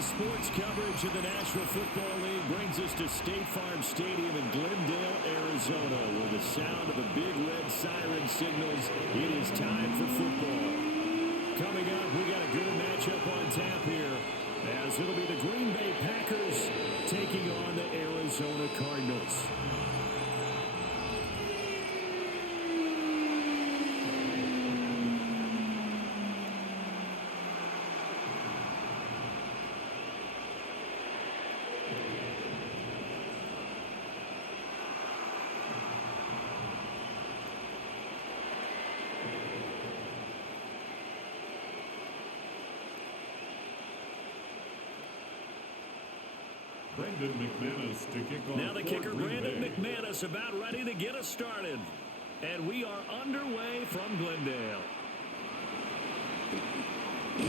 Today's sports coverage of the National Football League brings us to State Farm Stadium in Glendale, Arizona, where the sound of a big red siren signals it is time for football. Coming up, we got a good matchup on tap here, as it'll be the Green Bay Packers taking on the Arizona Cardinals. Now the kicker, Brandon McManus, about ready to get us started. And we are underway from Glendale. And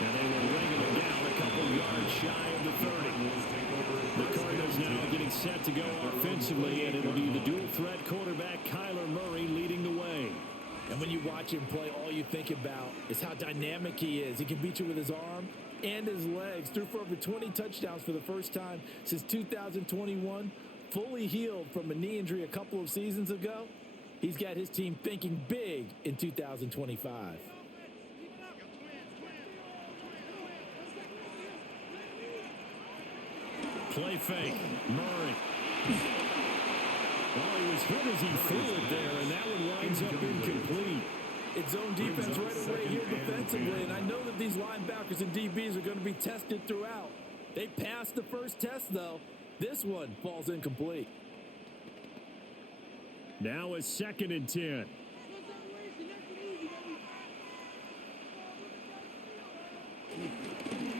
they will ring it down a couple yards shy of the 30. The Cardinals now getting set to go offensively, and it'll be the dual-threat quarterback Kyler Murray leading the way. And when you watch him play, all you think about is how dynamic he is. He can beat you with his arm and his legs. Threw for over 20 touchdowns for the first time since 2021. Fully healed from a knee injury a couple of seasons ago. He's got his team thinking big in 2025. Play fake. Murray. Oh, he was hit as he threw it there, and that one winds up incomplete. It's zone defense right away here defensively, and I know that these linebackers and DBs are going to be tested throughout. They passed the first test, though. This one falls incomplete. Now a 2nd and 10.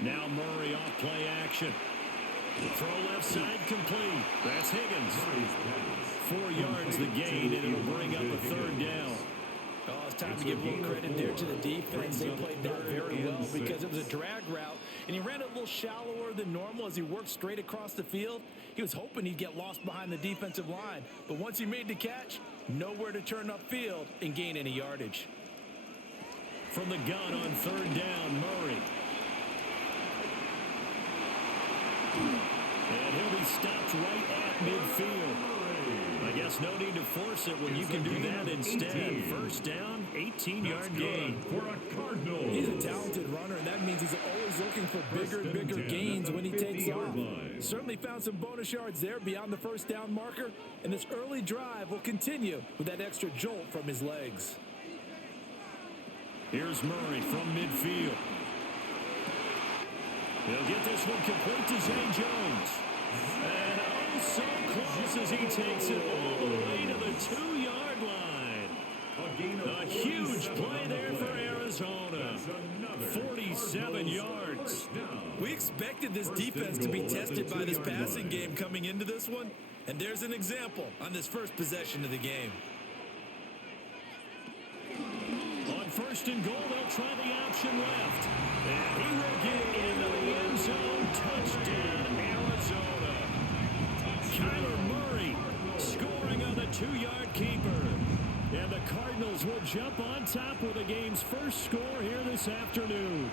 Now Murray off play action. Throw left side complete. That's Higgins. 4 yards the gain, and it'll bring up a 3rd down. Oh, it's time to give a little credit there to the defense. They played that very well because it was a drag route, and he ran a little shallower than normal as he worked straight across the field. He was hoping he'd get lost behind the defensive line, but once he made the catch, nowhere to turn upfield and gain any yardage. From the gun on 3rd down, Murray. And he'll be stopped right at midfield. I guess no need to force it when you can do that instead. 1st down, 18-yard gain. For a Cardinal. He's a talented runner, and that means he's always looking for bigger and bigger gains when he takes off. Certainly found some bonus yards there beyond the 1st down marker, and this early drive will continue with that extra jolt from his legs. Here's Murray from midfield. He'll get this one complete to Zay Jones. And oh, so close as he takes it all the way to the 2-yard line. A huge play there for Arizona. 47 yards. We expected this defense to be tested by this passing game coming into this one. And there's an example on this first possession of the game. On 1st and goal, they'll try the option left. And he will get into the end zone. Touchdown, Arizona. Kyler Murray scoring on the 2-yard keeper. And the Cardinals will jump on top with the game's first score here this afternoon.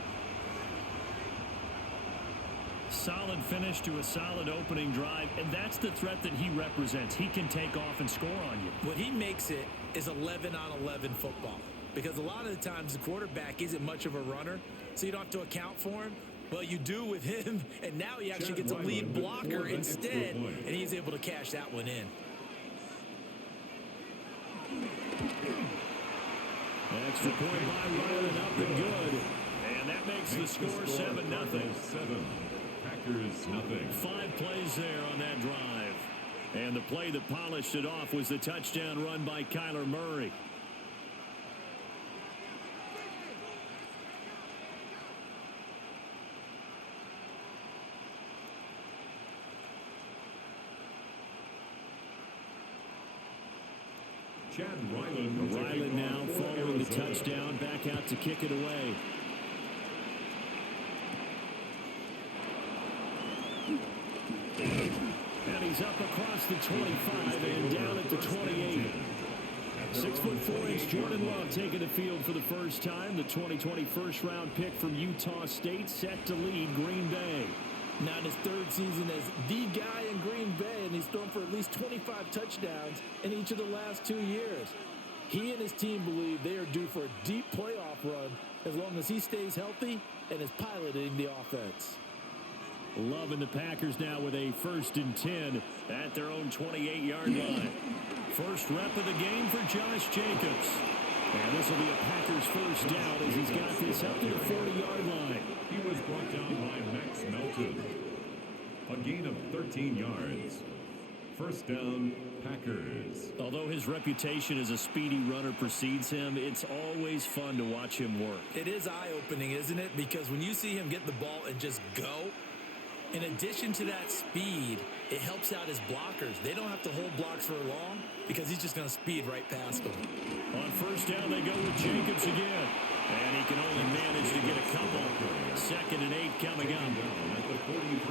Solid finish to a solid opening drive, and that's the threat that he represents. He can take off and score on you. What he makes it is 11-on-11 football. Because a lot of the times the quarterback isn't much of a runner, so you don't have to account for him. Well, you do with him, and now he actually gets a lead blocker instead, and he's able to cash that one in. Extra point by Ryland, up and good. And that makes the score 7-0. Packers nothing. 5 plays there on that drive. And the play that polished it off was the touchdown run by Kyler Murray. Ryland now following the touchdown, back out to kick it away. And he's up across the 25 and down at the 28. 6'4" Jordan Love taking the field for the first time. The 2020 first-round pick from Utah State set to lead Green Bay. Now in his third season as the guy in Green Bay, and he's thrown for at least 25 touchdowns in each of the last 2 years. He and his team believe they are due for a deep playoff run as long as he stays healthy and is piloting the offense. Love and the Packers now with a 1st and 10 at their own 28-yard line. First rep of the game for Josh Jacobs. And this will be a Packers first down as he's got this up to the 40-yard line. He was brought down by Max Melton. A gain of 13 yards. First down, Packers. Although his reputation as a speedy runner precedes him, it's always fun to watch him work. It is eye-opening, isn't it? Because when you see him get the ball and just go, in addition to that speed, it helps out his blockers. They don't have to hold blocks for long because he's just going to speed right past them. On first down, they go with Jacobs again. And he can only manage to get a couple. 2nd and 8 coming up.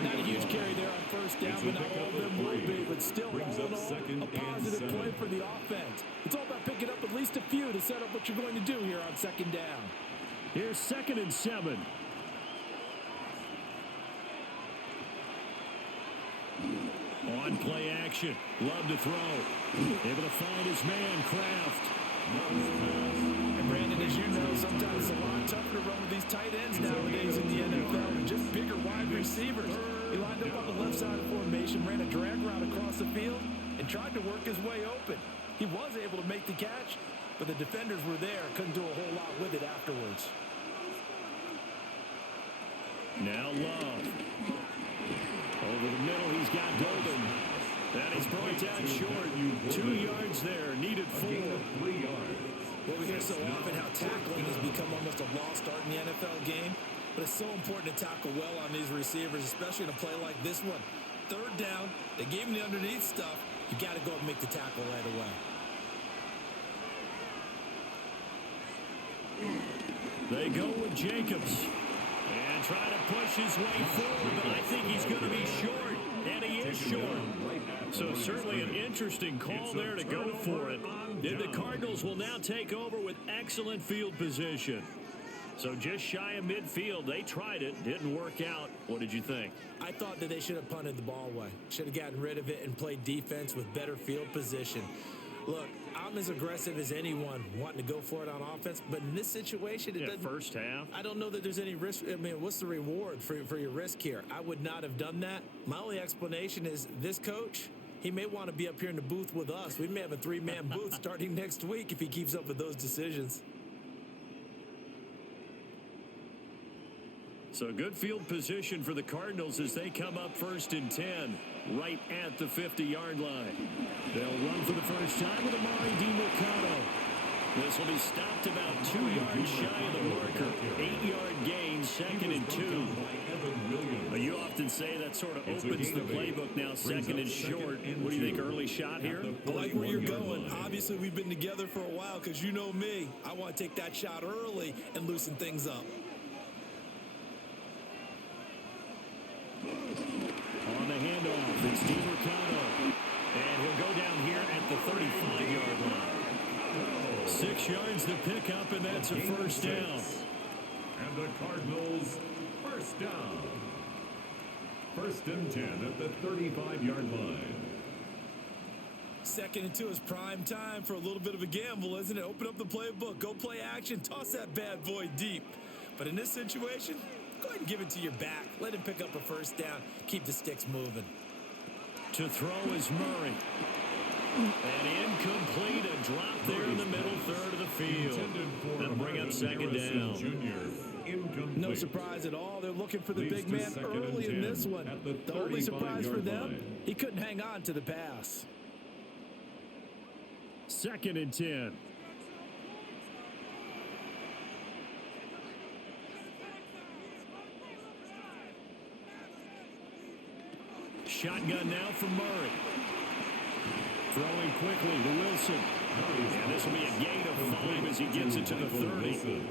Not a huge carry there on first down, but not all of them will be. But still, all in all, a positive play for the offense. It's all about picking up at least a few to set up what you're going to do here on 2nd down. Here's 2nd and 7. On play action. Love to throw. Able to find his man, Kraft. And Brandon, as you know, sometimes it's a lot tougher to run with these tight ends nowadays in the NFL and just bigger wide receivers. He lined up on the left side of the formation, ran a drag route across the field, and tried to work his way open. He was able to make the catch, but the defenders were there, couldn't do a whole lot with it afterwards. Now Love. Over the middle, he's got Golden. And he's brought down short. 2 yards there, needed 4. 3 yards. Well, we hear so often how tackling has become almost a lost art in the NFL game, but it's so important to tackle well on these receivers, especially in a play like this one. 3rd down, they gave him the underneath stuff. You got to go and make the tackle right away. They go with Jacobs. And try to push his way forward, but I think he's going to be short. And he is short. So certainly an interesting call there to go for it. And the Cardinals will now take over with excellent field position. So just shy of midfield. They tried it. Didn't work out. What did you think? I thought that they should have punted the ball away. Should have gotten rid of it and played defense with better field position. Look, I'm as aggressive as anyone wanting to go for it on offense, but in this situation, it doesn't. First half. I don't know that there's any risk. I mean, what's the reward for your risk here? I would not have done that. My only explanation is this coach, he may want to be up here in the booth with us. We may have a 3-man booth starting next week if he keeps up with those decisions. So good field position for the Cardinals as they come up 1st and 10 right at the 50-yard line. They'll run for the first time with Amari DiMercado. This will be stopped about 2 yards shy of the marker. 8-yard gain, 2nd and 2. You often say that sort of opens the playbook now, 2nd and short. What do you think, early shot here? I like where you're going. Obviously, we've been together for a while because you know me. I want to take that shot early and loosen things up. On the handoff, it's DiMercado. And he'll go down here at the 35-yard line. 6 yards to pick up, and that's a first down. And the Cardinals, first down. 1st and 10 at the 35-yard line. 2nd and 2 is prime time for a little bit of a gamble, isn't it? Open up the playbook, go play action, toss that bad boy deep. But in this situation, go ahead and give it to your back. Let him pick up a first down. Keep the sticks moving. To throw is Murray. And incomplete. A drop there in the middle third of the field. That'll bring up 2nd down. No surprise at all. They're looking for the big man early in this one. The only surprise for them, he couldn't hang on to the pass. 2nd and 10. Shotgun now for Murray. Throwing quickly to Wilson. And this will be a gain of 5 as he gets it to the 30.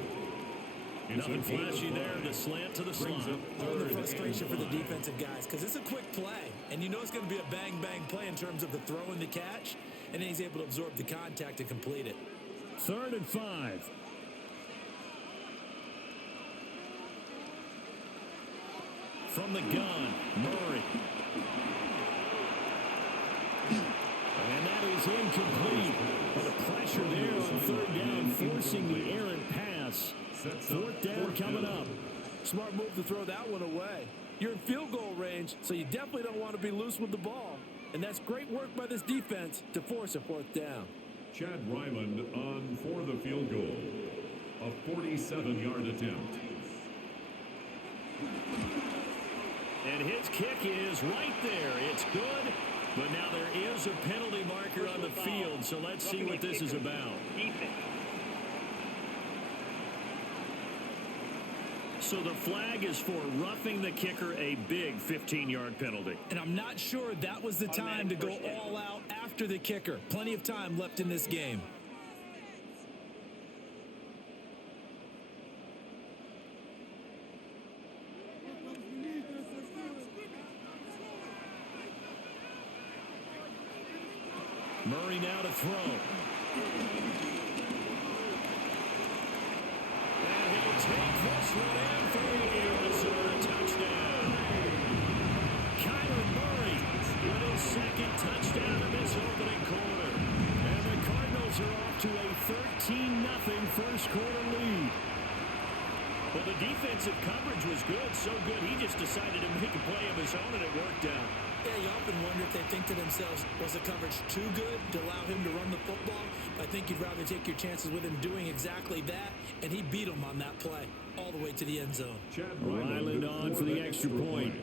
Nothing flashy there. The slant to the slot. All the frustration for the defensive guys because it's a quick play. And you know it's going to be a bang-bang play in terms of the throw and the catch. and then he's able to absorb the contact and complete it. 3rd and 5. From the gun, Murray. And that is incomplete. But the pressure there on 3rd down, forcing the errant pass. 4th down coming up. Smart move to throw that one away. You're in field goal range, so you definitely don't want to be loose with the ball. And that's great work by this defense to force a 4th down. Chad Ryland on for the field goal. A 47-yard attempt. And his kick is right there. It's good. But now there is a penalty marker on the field, so let's see what this is about. So the flag is for roughing the kicker, a big 15-yard penalty. And I'm not sure that was the time to go all out after the kicker. Plenty of time left in this game. Murray now to throw. And he'll take this one in for the Arizona touchdown. Kyler Murray with his 2nd touchdown in this opening quarter. And the Cardinals are off to a 13-0 first quarter lead. Well, the defensive coverage was good, so good he just decided to make a play of his own, and it worked out. Yeah, you often wonder if they think to themselves, was the coverage too good to allow him to run the football? I think you'd rather take your chances with him doing exactly that, and he beat him on that play all the way to the end zone. Ryland on for the extra point.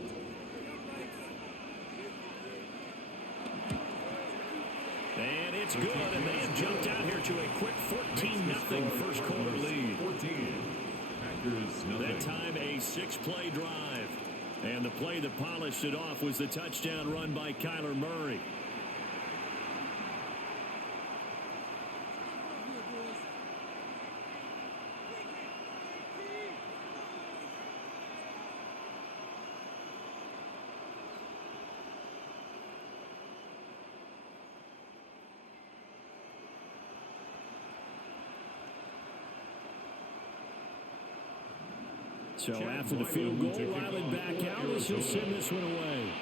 And it's good, and they have jumped out here to a quick 14-0 first quarter lead. That time a 6-play drive. And the play that polished it off was the touchdown run by Kyler Murray. So after the field goal, Ryland back out as he'll send this one away.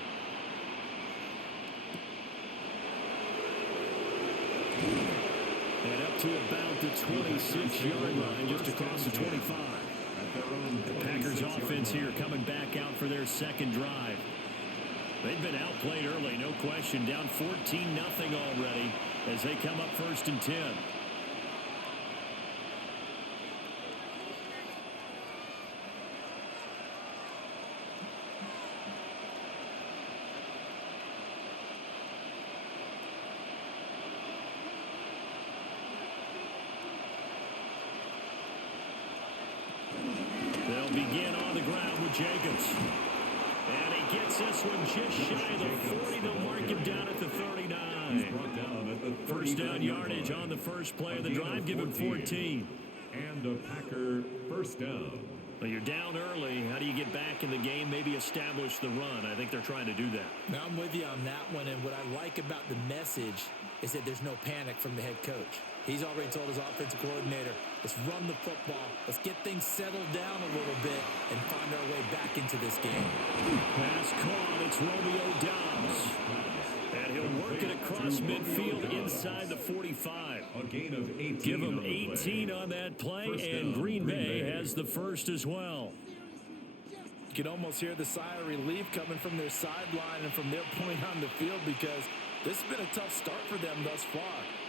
And up to about the 26-yard line, just across the 25. The Packers offense here coming back out for their 2nd drive. They've been outplayed early, no question. Down 14-0 already as they come up 1st and 10. They'll begin on the ground with Jacobs. And he gets this one just shy of the 40. They'll mark him down at the 39. First down yardage on the first play of the drive. Give him 14. And a Packer first down. Well, you're down early. How do you get back in the game? Maybe establish the run. I think they're trying to do that. Now, I'm with you on that one. And what I like about the message is that there's no panic from the head coach. He's already told his offensive coordinator, let's run the football. Let's get things settled down a little bit and find our way back into this game. Pass caught. It's Romeo Doubs. And he'll work it across midfield inside the 45. A gain of 18. Give him 18 on that play, and Green Bay has the first as well. You can almost hear the sigh of relief coming from their sideline and from their point on the field because this has been a tough start for them thus far.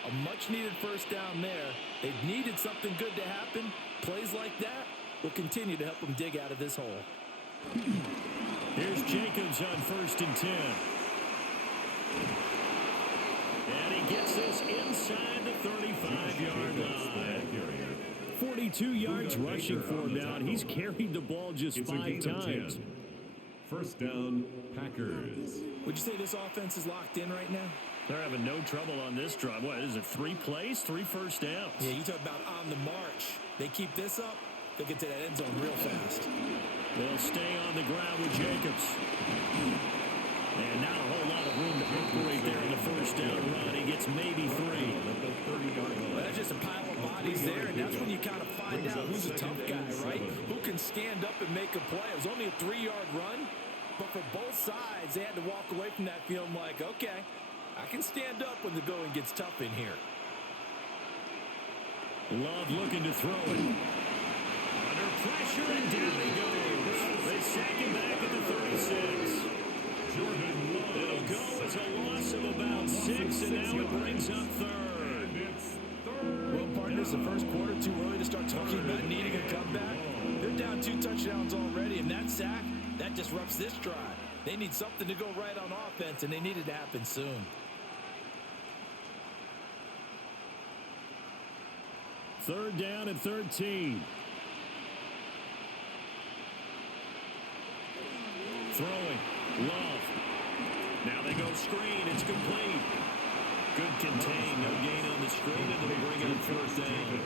A much-needed first down there. They've needed something good to happen. Plays like that will continue to help them dig out of this hole. Here's Jacobs on 1st and 10. And he gets this inside the 35-yard line. 42 yards rushing for him now, and he's carried the ball just 5 times. First down, Packers. Would you say this offense is locked in right now? They're having no trouble on this drive. What is it, 3 plays, 3 first downs? Yeah, you talk about on the march. They keep this up, they'll get to that end zone real fast. They'll stay on the ground with Jacobs. And not a whole lot of room to operate there in the first down run. He gets maybe 3. Well, that's just a pile of bodies there, and that's when you kind of find out who's a tough guy, right? Who can stand up and make a play. It was only a 3-yard run, but for both sides, they had to walk away from that feeling like, okay, I can stand up when the going gets tough in here. Love looking to throw it. Under pressure, and down he goes. They sack him back at the 36. It'll go as a loss of about 6, and now it brings up 3rd. Well, partners, the first quarter, too early to start talking about needing a comeback. They're down 2 touchdowns already, and that sack, that disrupts this drive. They need something to go right on offense, and they need it to happen soon. 3rd down and 13. Throwing. Love. Now they go screen. It's complete. Good contain. No gain on the screen, and they'll bring it 4th down.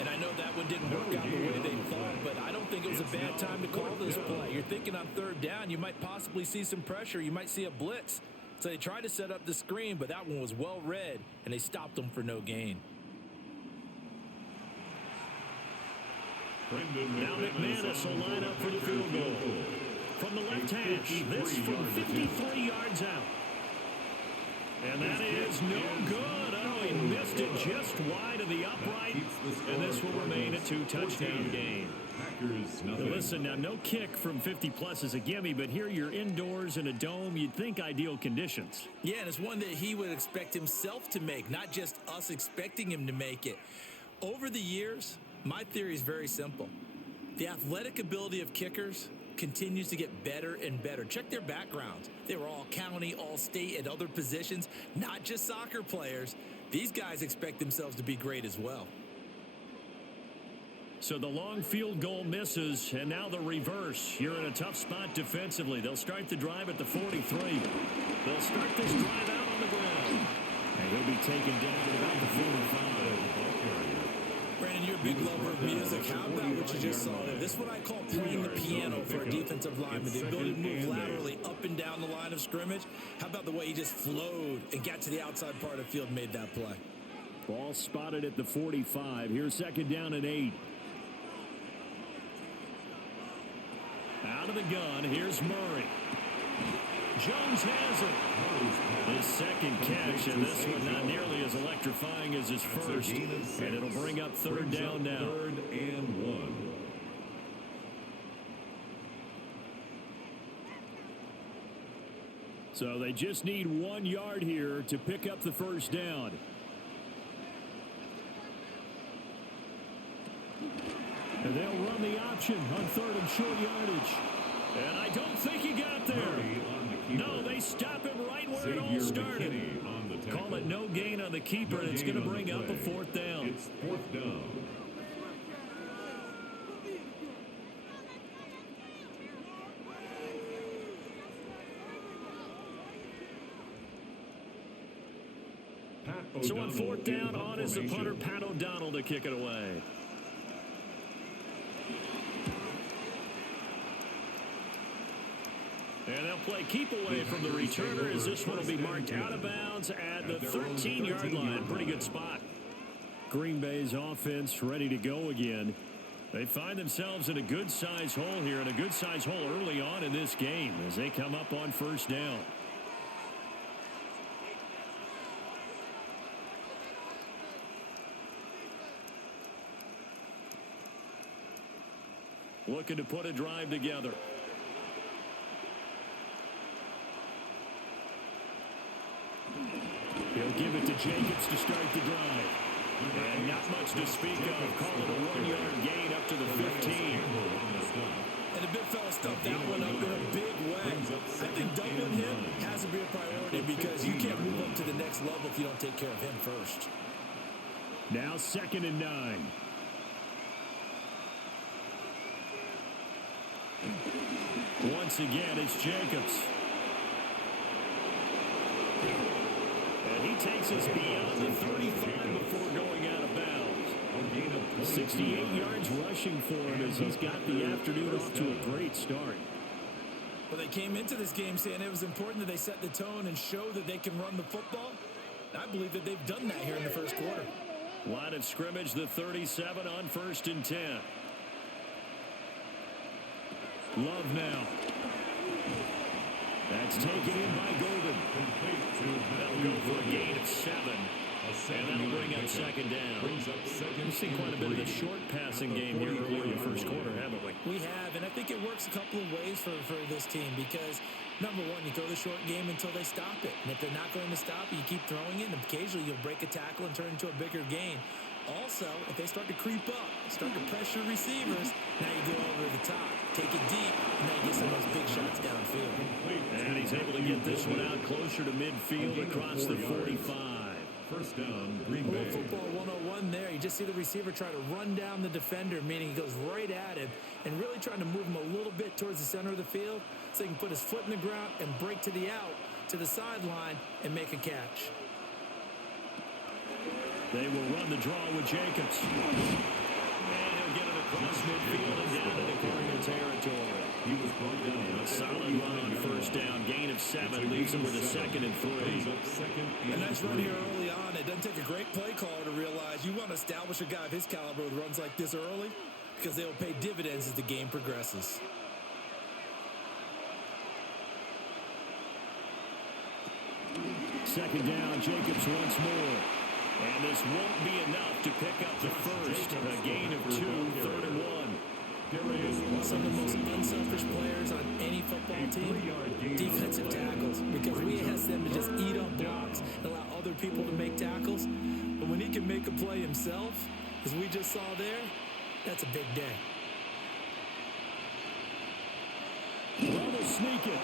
And I know that one didn't work out the way they thought, but I don't think it was a bad time to call this play. You're thinking on 3rd down, you might possibly see some pressure. You might see a blitz. So they tried to set up the screen, but that one was well read, and they stopped them for no gain. Now McManus will line up for the field goal. From the left hash, this from 53 yards out. And that is no good. Oh, he missed it just wide of the upright. And this will remain a 2-touchdown game. Now listen, now no kick from 50-plus is a gimme, but here you're indoors in a dome. You'd think ideal conditions. Yeah, and it's one that he would expect himself to make, not just us expecting him to make it. Over the years, my theory is very simple. The athletic ability of kickers continues to get better and better. Check their backgrounds. They were all county, all state, at other positions, not just soccer players. These guys expect themselves to be great as well. So the long field goal misses, and now the reverse. You're in a tough spot defensively. They'll start the drive at the 43. They'll start this drive out on the ground. And he'll be taken down at about the 45. Brandon, you're a big lover of music. How about what you just saw there? This is what I call playing the piano for a defensive lineman. The ability to move laterally up and down the line of scrimmage. How about the way he just flowed and got to the outside part of the field and made that play? Ball spotted at the 45. Here's 2nd down and 8. Out of the gun, here's Murray. Jones has it. His 2nd catch, and this one not nearly as electrifying as his first. And it'll bring up 3rd down now. 3rd and 1. So they just need 1 yard here to pick up the 1st down. And they'll run the option on 3rd and short yardage. And I don't think he got there. No, they stop him right where it all started. Call it no gain on the keeper, and it's going to bring up a 4th down. It's 4th down. So on 4th down, on is the punter, Pat O'Donnell, to kick it away. And they'll play keep away from the returner as this one will be marked out of bounds at the 13-yard line. Pretty good spot. Green Bay's offense ready to go again. They find themselves in a good-sized hole here, and a good-sized hole early on in this game as they come up on 1st down. Looking to put a drive together. He'll give it to Jacobs to start the drive. And not much to speak of. Call it a 1-yard gain up to the 15. And the big fella stuffed that one up in a big way. I think doubling him has to be a priority because you can't move up to the next level if you don't take care of him first. Now 2nd and 9. Once again, it's Jacobs. And he takes us beyond the 35 before going out of bounds. 68 yards rushing for him as he's got the afternoon off to a great start. Well, they came into this game saying it was important that they set the tone and show that they can run the football. I believe that they've done that here in the first quarter. Line of scrimmage, the 37 on 1st and 10. Love now. That's taken in by Golden. That'll go for a gain of 7. And that'll bring up second down. We've seen quite a bit of the short passing game here early in the first quarter, haven't we? We have, and I think it works a couple of ways for this team because, number one, you throw the short game until they stop it. And if they're not going to stop it, you keep throwing it, and occasionally you'll break a tackle and turn into a bigger gain. Also, if they start to creep up, start to pressure receivers, now you go over the top, take it deep, and now you get some of those big shots downfield. And he's able to get this one out closer to midfield across the 45. First down, Green Bay. Football 101 there. You just see the receiver try to run down the defender, meaning he goes right at him and really trying to move him a little bit towards the center of the field so he can put his foot in the ground and break to the out, to the sideline, and make a catch. They will run the draw with Jacobs. And he'll get it across midfield and down into Cardinal territory. He was brought down. A solid run on first down. Gain of 7 leaves him with a 2nd and 3. A nice run here early on. It doesn't take a great play caller to realize you want to establish a guy of his caliber with runs like this early because they will pay dividends as the game progresses. Second down, Jacobs once more. And this won't be enough to pick up the first. A gain of 2, 3rd and 1. Some of the most unselfish players on any football team, defensive tackles, because we ask them to just eat up blocks and allow other people to make tackles. But when he can make a play himself, as we just saw there, that's a big day. Well, they'll sneak it.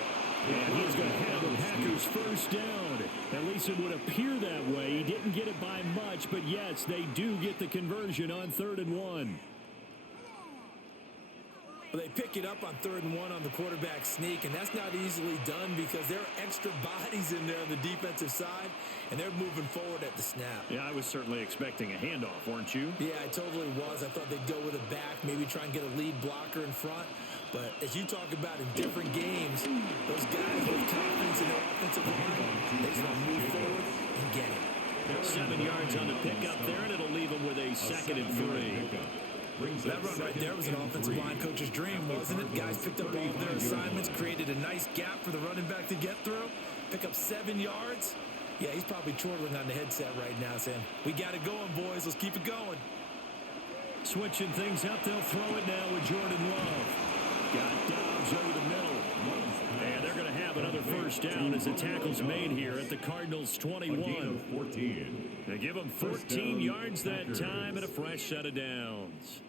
And he's going to have the Packers first down. At least it would appear that way. He didn't get it by much, but yes, they do get the conversion on 3rd and 1. Well, they pick it up on 3rd and 1 on the quarterback sneak, and that's not easily done because there are extra bodies in there on the defensive side, and they're moving forward at the snap. Yeah, I was certainly expecting a handoff, weren't you? Yeah, I totally was. I thought they'd go with a back, maybe try and get a lead blocker in front. But as you talk about in different games, those guys with confidence in their offensive line, they just want to move forward and get it. 7 yards on the pickup there, and it'll leave them with a 2nd and 3. That run right there was an offensive line coach's dream, wasn't it? Guys picked up all of their assignments, created a nice gap for the running back to get through, pick up 7 yards. Yeah, he's probably chortling on the headset right now saying, we got it going, boys. Let's keep it going. Switching things up, they'll throw it now with Jordan Love. Got Dobbs over the middle. And they're going to have another first down as the tackle's made here at the Cardinals' 21. They give them 14 yards that time and a fresh set of downs.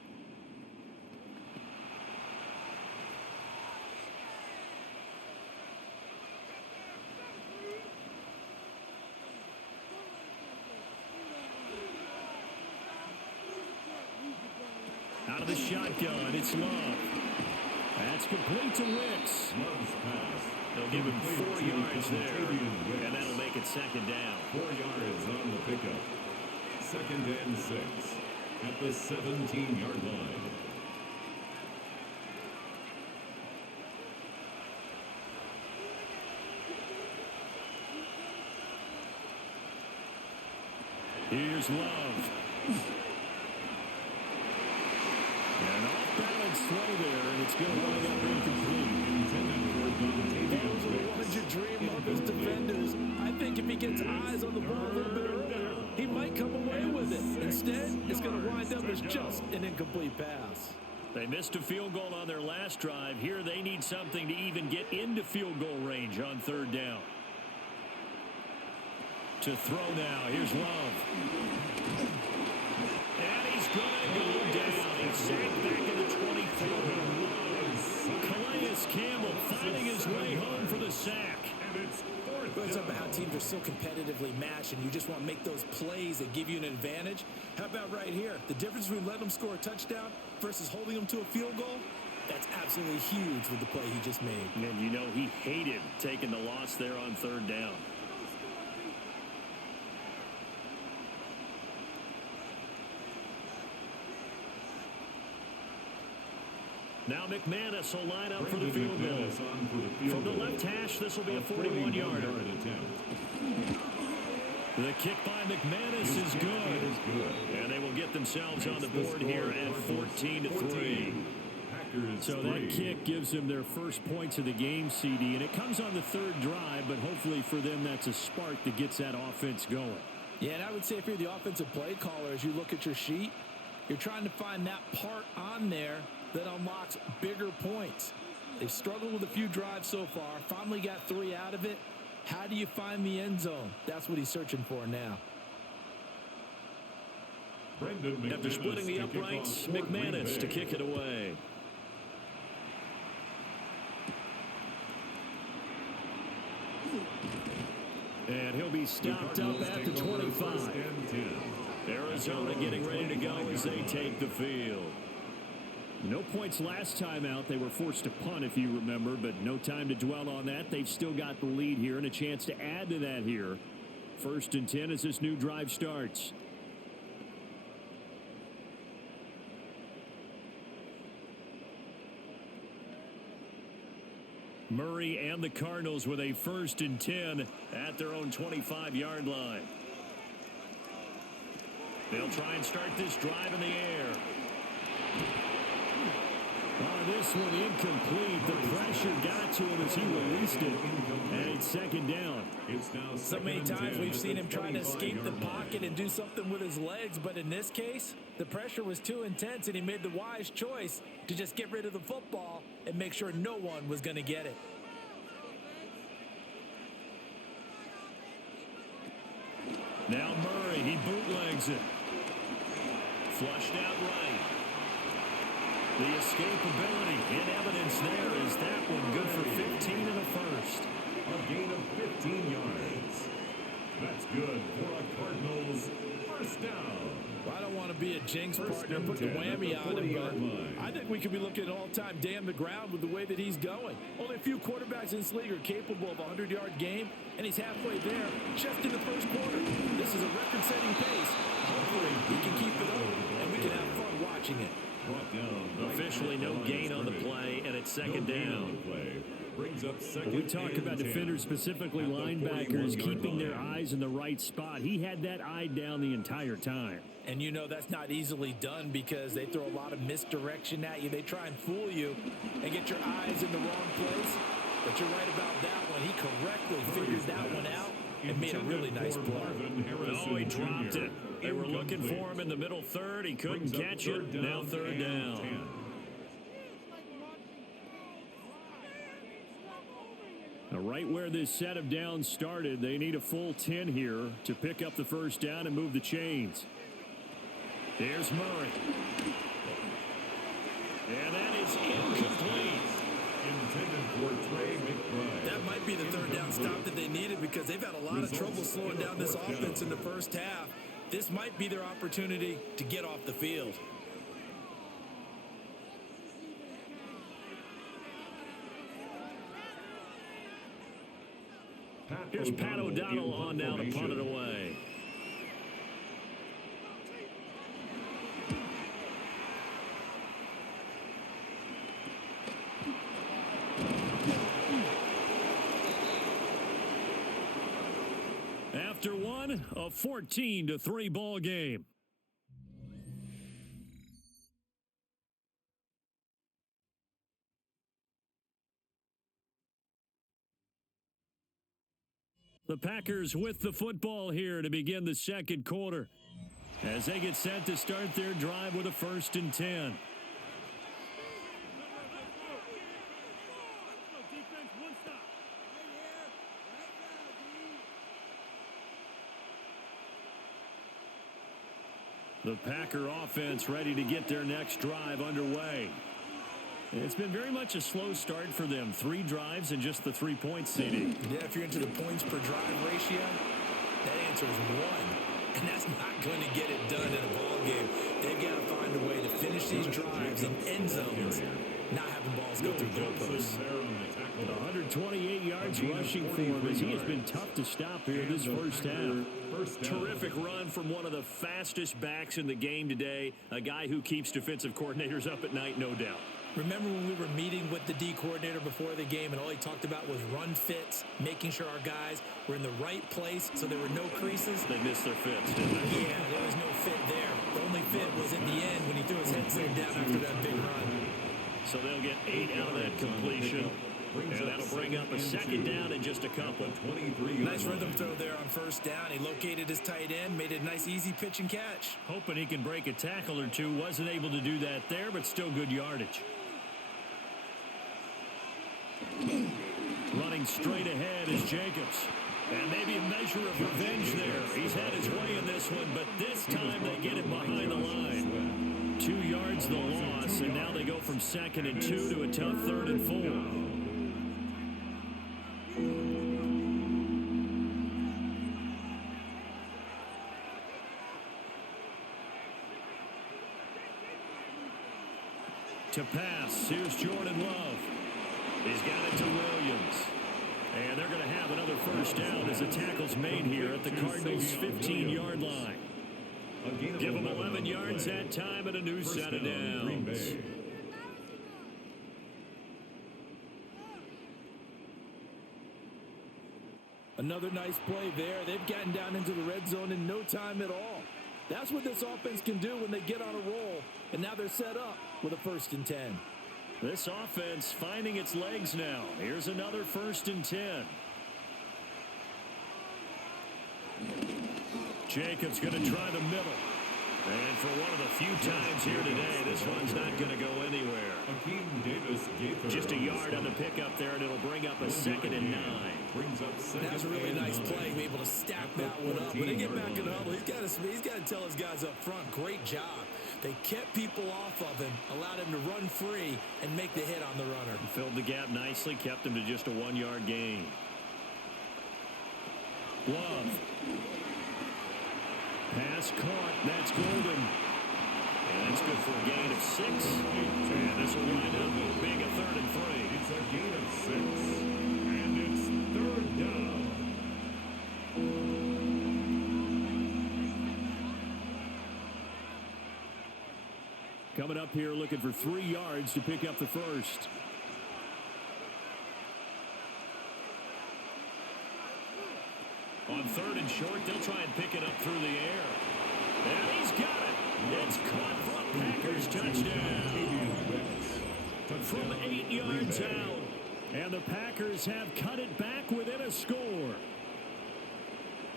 Out of the shotgun, it's Love. That's complete to Wicks. They'll give him 4 yards there, and that'll make it second down. 4 yards on the pickup. 2nd and 6 at the 17-yard line. Here's Love. An off-balance throw there, and it's going to wind up incomplete. Those are the ones you dream of as defenders. I think if he gets eyes on the ball a little bit earlier, he might come away with it. Instead, it's going to wind up as just an incomplete pass. They missed a field goal on their last drive. Here they need something to even get into field goal range on 3rd down. To throw now, here's Love. And he's going to go down. He's sacked back in the 24. Calais Campbell finding his way home for the sack. Well, it's about how teams are so competitively matched, and you just want to make those plays that give you an advantage. How about right here? The difference between letting them score a touchdown versus holding them to a field goal, that's absolutely huge with the play he just made. And you know he hated taking the loss there on 3rd down. Now McManus will line up for the field goal. From the left hash, this will be a 41-yarder. The kick by McManus is good. And they will get themselves on the board here at 14-3. So that kick gives them their first points of the game, CD. And it comes on the third drive, but hopefully for them that's a spark that gets that offense going. Yeah, and I would say if you're the offensive play caller, as you look at your sheet, you're trying to find that part on there that unlocks bigger points. They've struggled with a few drives so far, finally got 3 out of it. How do you find the end zone? That's what he's searching for now. After splitting the uprights, McManus to kick it away. And he'll be stopped up at the 25. Arizona getting ready to go as they take the field. No points last time out. They were forced to punt, if you remember, but no time to dwell on that. They've still got the lead here and a chance to add to that here. 1st and 10 as this new drive starts. Murray and the Cardinals with a 1st and 10 at their own 25-yard line. They'll try and start this drive in the air. This one incomplete. The pressure got to him as he released it. And it's 2nd down. So many times we've seen him trying to escape the pocket and do something with his legs. But in this case, the pressure was too intense, and he made the wise choice to just get rid of the football and make sure no one was going to get it. Now Murray, he bootlegs it. Flushed out right. The escapability in evidence there is that one good for 15 in the first. A gain of 15 yards. That's good for a Cardinals first down. Well, I don't want to be a jinx partner, put the whammy on him, but I think we could be looking at an all-time day on the ground with the way that he's going. Only a few quarterbacks in this league are capable of a 100-yard game, and he's halfway there just in the first quarter. This is a record-setting pace. Hopefully, he can keep it up, and we can have fun watching it. Officially no gain on the play, and it's 2nd down. We talk about defenders, specifically linebackers, keeping their eyes in the right spot. He had that eye down the entire time. And you know that's not easily done because they throw a lot of misdirection at you. They try and fool you and get your eyes in the wrong place. But you're right about that one. He correctly figured that one out and made a really nice play. Oh, he dropped it. They were looking for him in the middle third. He couldn't catch it. Now 3rd down. Now, right where this set of downs started, they need a full 10 here to pick up the first down and move the chains. Here's Murray. And that is incomplete. That might be the 3rd down stop that they needed because they've had a lot of trouble slowing down this offense in the first half. This might be their opportunity to get off the field. Here's Pat O'Donnell on now to punt it away. After one, a 14-3 ball game. The Packers with the football here to begin the 2nd quarter as they get set to start their drive with a 1st and 10. The Packer offense ready to get their next drive underway. It's been very much a slow start for them. 3 drives and just the 3 points, CD. Yeah, if you're into the points per drive ratio, that answer is 1. And that's not going to get it done in a ball game. They've got to find a way to finish these drives in end zones, not having balls go through goalposts. 128 yards rushing for him as he has been tough to stop here this first half. Terrific run from one of the fastest backs in the game today, a guy who keeps defensive coordinators up at night, no doubt. Remember when we were meeting with the D coordinator before the game and all he talked about was run fits, making sure our guys were in the right place so there were no creases? They missed their fits, didn't they? Yeah, there was no fit there. The only fit was at the end when he threw his headset down after that big run. So they'll get 8 out of that completion. And that'll bring up a second down in just a couple. Nice rhythm throw there on first down. He located his tight end, made it a nice easy pitch and catch. Hoping he can break a tackle or two. Wasn't able to do that there, but still good yardage. Running straight ahead is Jacobs. And maybe a measure of revenge there. He's had his way in this one, but this time they get it behind the line. 2 yards the loss, and now they go from 2nd and 2 to a tough 3rd and 4. To pass, here's Jordan Love. He's got it to Williams. And they're going to have another first down as the tackle's made here at the Cardinals' 15-yard line. Give them 11 yards that time and a new set of downs. Another nice play there. They've gotten down into the red zone in no time at all. That's what this offense can do when they get on a roll. And now they're set up with a 1st and 10. This offense finding its legs now. Here's another 1st and 10. Jacobs going to try the middle. And for one of the few times here today, this one's not going to go anywhere. Just a yard on the pickup there, and it'll bring up a 2nd and 9. That was a really nice play, be able to stack that one up. When they get back in the huddle, he's got to tell his guys up front, great job. They kept people off of him, allowed him to run free, and make the hit on the runner. Filled the gap nicely, kept him to just a 1-yard gain. Love. Pass caught. That's Golden. And that's good for a gain of 6. And this will wind up being a 3rd and 3. It's a gain of 6. And it's 3rd down. Coming up here looking for 3 yards to pick up the first. On 3rd and short, they'll try and pick it up through the air. And he's got it. It's caught for a Packers touchdown. From 8 yards out. And the Packers have cut it back within a score.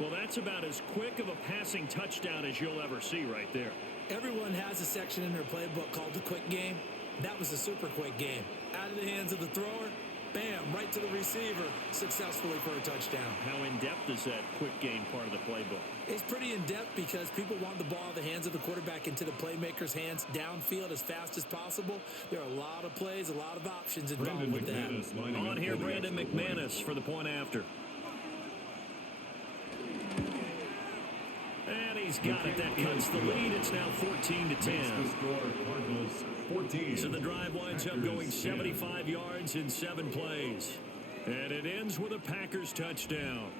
Well, that's about as quick of a passing touchdown as you'll ever see right there. Everyone has a section in their playbook called the quick game. That was the super quick game. Out of the hands of the thrower, bam, right to the receiver, successfully for a touchdown. How in-depth is that quick game part of the playbook? It's pretty in-depth because people want the ball in the hands of the quarterback into the playmaker's hands downfield as fast as possible. There are a lot of plays, a lot of options involved with that. On here, Brandon McManus for the point after. And he's got it. That cuts the lead. It's now 14-10. So the drive winds up going 75 yards in 7 plays. And it ends with a Packers touchdown.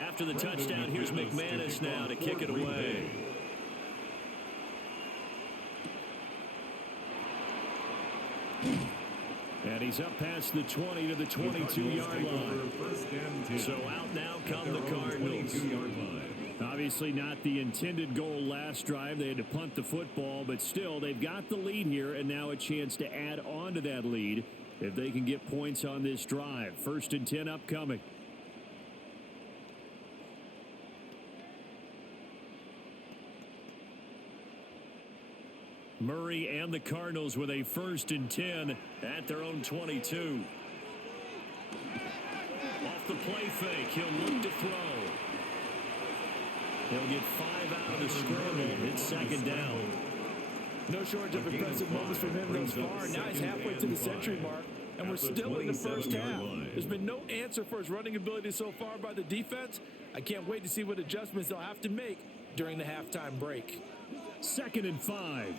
After the touchdown, here's McManus now to kick it away. And he's up past the 20 to the 22-yard line. So out now come the Cardinals. Obviously not the intended goal last drive. They had to punt the football, but still they've got the lead here, and now a chance to add on to that lead if they can get points on this drive. 1st and 10 upcoming. Murray and the Cardinals with a 1st and 10 at their own 22. Off the play fake, he'll look to throw. He'll get 5 out of the scramble. It's 2nd down. No shortage of impressive moments from him thus far. Now he's halfway to the century mark. And we're still in the first half. There's been no answer for his running ability so far by the defense. I can't wait to see what adjustments they'll have to make during the halftime break. 2nd and 5.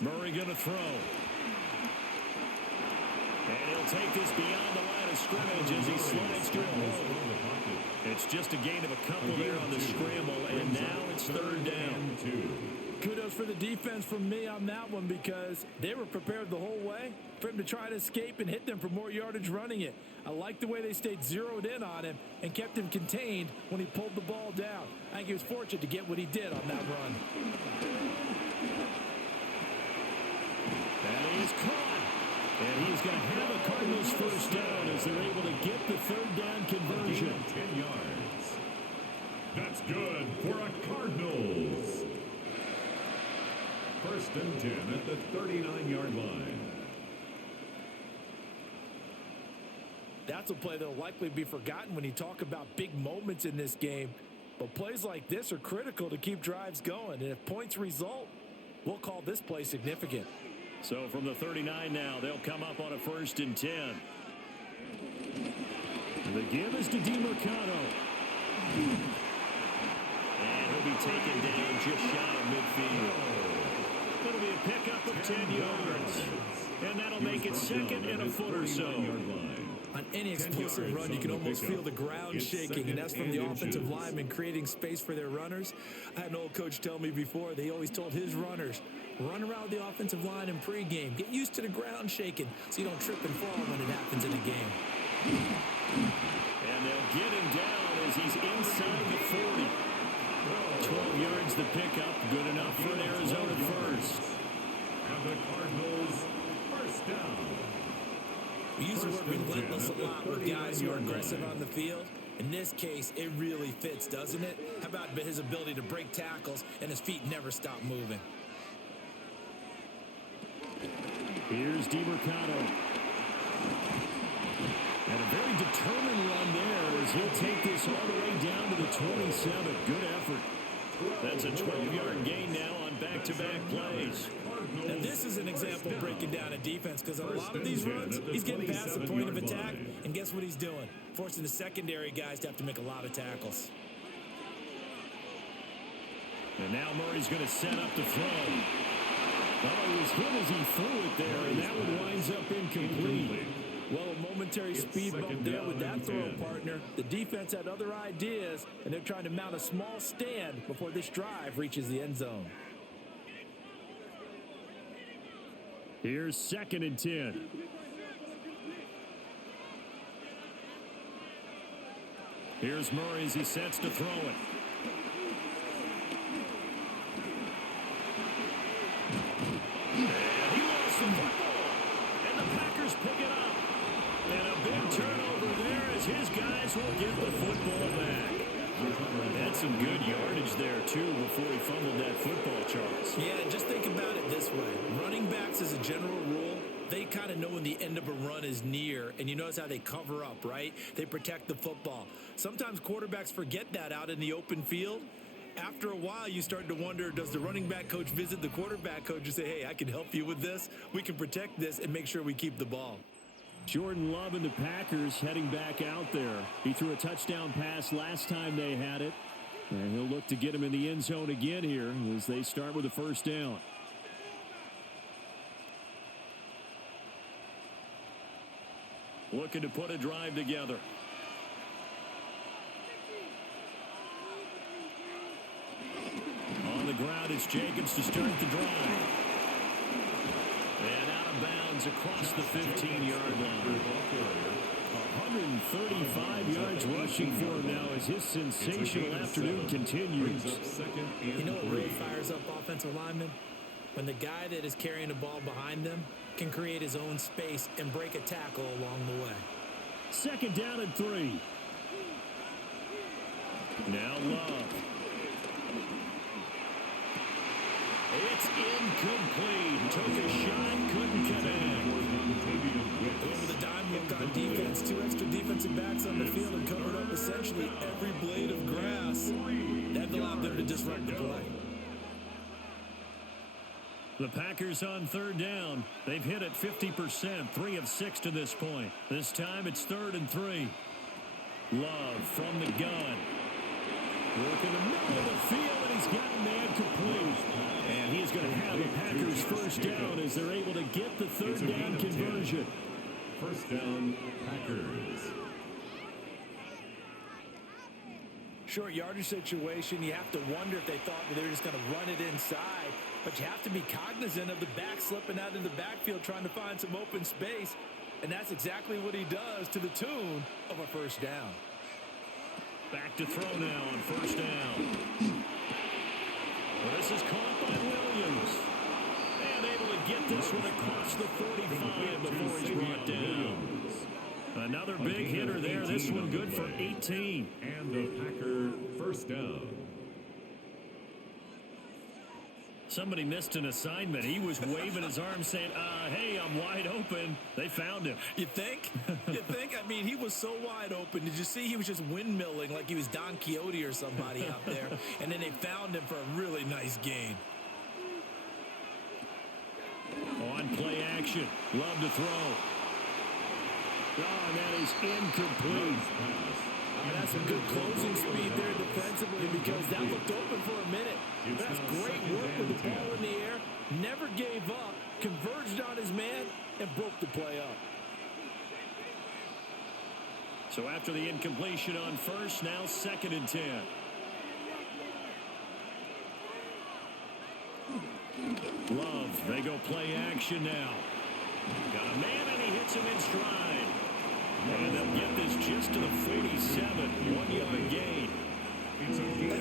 Murray going to throw. And he'll take this beyond the line of scrimmage as he slides through. It's just a gain of a couple there on the scramble, and now it's 3rd down. Kudos for the defense from me on that one because they were prepared the whole way for him to try to escape and hit them for more yardage running it. I like the way they stayed zeroed in on him and kept him contained when he pulled the ball down. I think he was fortunate to get what he did on that run. That is caught. And he's going to have a Cardinals first down as they're able to get the 3rd down conversion. 10 yards. That's good for a Cardinals. 1st and 10 at the 39-yard line. That's a play that will likely be forgotten when you talk about big moments in this game. But plays like this are critical to keep drives going. And if points result, we'll call this play significant. So from the 39 now, they'll come up on a 1st and 10. The give is to DeMercado. And he'll be taken down just shy of midfield. It'll be a pickup of 10 yards. And that'll make it 2nd and a foot or so. On any explosive run, you can almost feel the ground shaking, and that's from the offensive linemen creating space for their runners. I had an old coach tell me before, they always told his runners, run around the offensive line in pregame. Get used to the ground shaking so you don't trip and fall when it happens in a game. And they'll get him down as he's inside the 40. 12 yards the pickup, good enough for an Arizona first. And the Cardinals first down. We use the word relentless a lot with guys who are aggressive on the field. In this case, it really fits, doesn't it? How about his ability to break tackles and his feet never stop moving? Here's DeMercado. And a very determined run there as he'll take this all the way down to the 27. Good effort. That's a 12-yard gain now on back-to-back plays. Now this is an example of breaking down a defense because on a lot of these runs, he's getting past the point of attack, and guess what he's doing? Forcing the secondary guys to have to make a lot of tackles. And now Murray's going to set up the throw. Well, he was hit as he threw it there, and that one winds up incomplete. Well, a momentary speed bump there with that throw, partner. The defense had other ideas, and they're trying to mount a small stand before this drive reaches the end zone. Here's 2nd and 10. Here's Murray as he sets to throw it. And he lost the football. And the Packers pick it up. And a big turnover there as his guys will get the football back. That's some good yardage there, too, before he fumbled that football, Charles. Yeah, just think about it this way. Running backs, as a general rule, they kind of know when the end of a run is near, and you notice how they cover up, right? They protect the football. Sometimes quarterbacks forget that out in the open field. After a while, you start to wonder, does the running back coach visit the quarterback coach and say, hey, I can help you with this, we can protect this, and make sure we keep the ball? Jordan Love and the Packers heading back out there. He threw a touchdown pass last time they had it. And he'll look to get him in the end zone again here as they start with a first down. Looking to put a drive together. On the ground, it's Jacobs to start the drive. And out of bounds across the 15-yard line. 135 yards rushing for him now as his sensational afternoon continues. You know what really fires up offensive linemen? When the guy that is carrying the ball behind them can create his own space and break a tackle along the way. 2nd down and 3. Now Love. It's incomplete. Took a shot, couldn't connect. With a dime look on defense, 2 extra defensive backs on the field and covered up essentially every blade of grass. That allowed them to disrupt the play. The Packers on third down. They've hit it 50%, 3 of 6 to this point. This time it's 3rd and 3. Love from the gun. Work in the middle of the field, and he's got a man complete. And he is going to have the Packers first down as they're able to get the third down conversion. First down, Packers. Short yardage situation, you have to wonder if they thought that they were just going to run it inside. But you have to be cognizant of the back slipping out in the backfield trying to find some open space. And that's exactly what he does to the tune of a first down. Back to throw now on first down. Well, this is caught by Williams. And able to get this one across the 45 before he's brought down. Another big hitter there. This one good for 18. And the Packer first down. Somebody missed an assignment. He was waving his arm saying, hey, I'm wide open. They found him. You think? You think? I mean, he was so wide open. Did you see he was just windmilling like he was Don Quixote or somebody out there? And then they found him for a really nice gain. On play action. Love to throw. Oh, and that is incomplete. That's some good closing speed there defensively because that looked open for a minute. That's great work with the ball in the air. Never gave up, converged on his man, and broke the play up. So after the incompletion on first, now 2nd and 10. Love, they go play action now. Got a man and he hits him in stride. And they'll get this just to the 47, 1-yard gain. As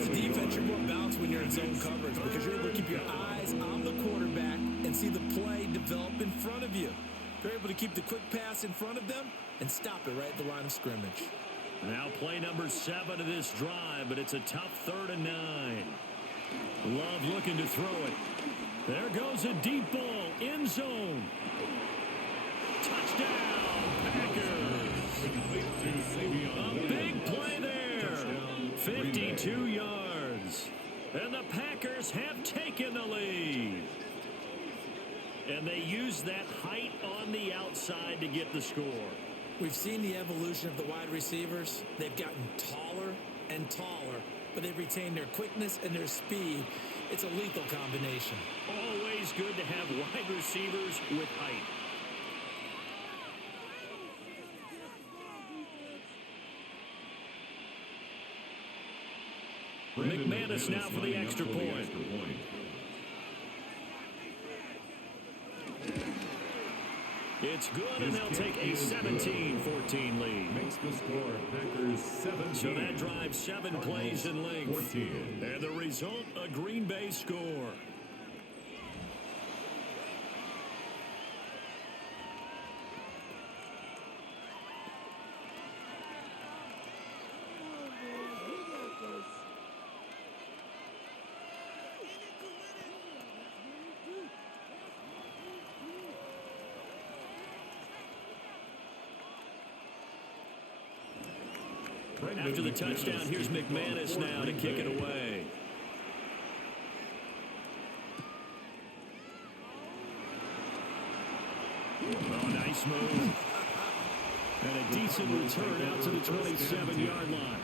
a defense, you're more balanced when you're in zone coverage because you're able to keep your eyes on the quarterback and see the play develop in front of you. They're able to keep the quick pass in front of them and stop it right at the line of scrimmage. Now play number 7 of this drive, but it's a tough 3rd and 9. Love looking to throw it. There goes a deep ball, end zone. Touchdown, Packers. A big play there. 52 yards. And the Packers have taken the lead. And they use that height on the outside to get the score. We've seen the evolution of the wide receivers. They've gotten taller and taller, but they've retained their quickness and their speed. It's a lethal combination. Always good to have wide receivers with height. McManus now for the extra point. It's good, and they'll take a 17-14 lead. Makes the score Packers 17. So that drives 7 plays in length. 14. And the result, a Green Bay score. After the touchdown, here's McManus now to kick it away. Oh, nice move. And a decent return out to the 27-yard line.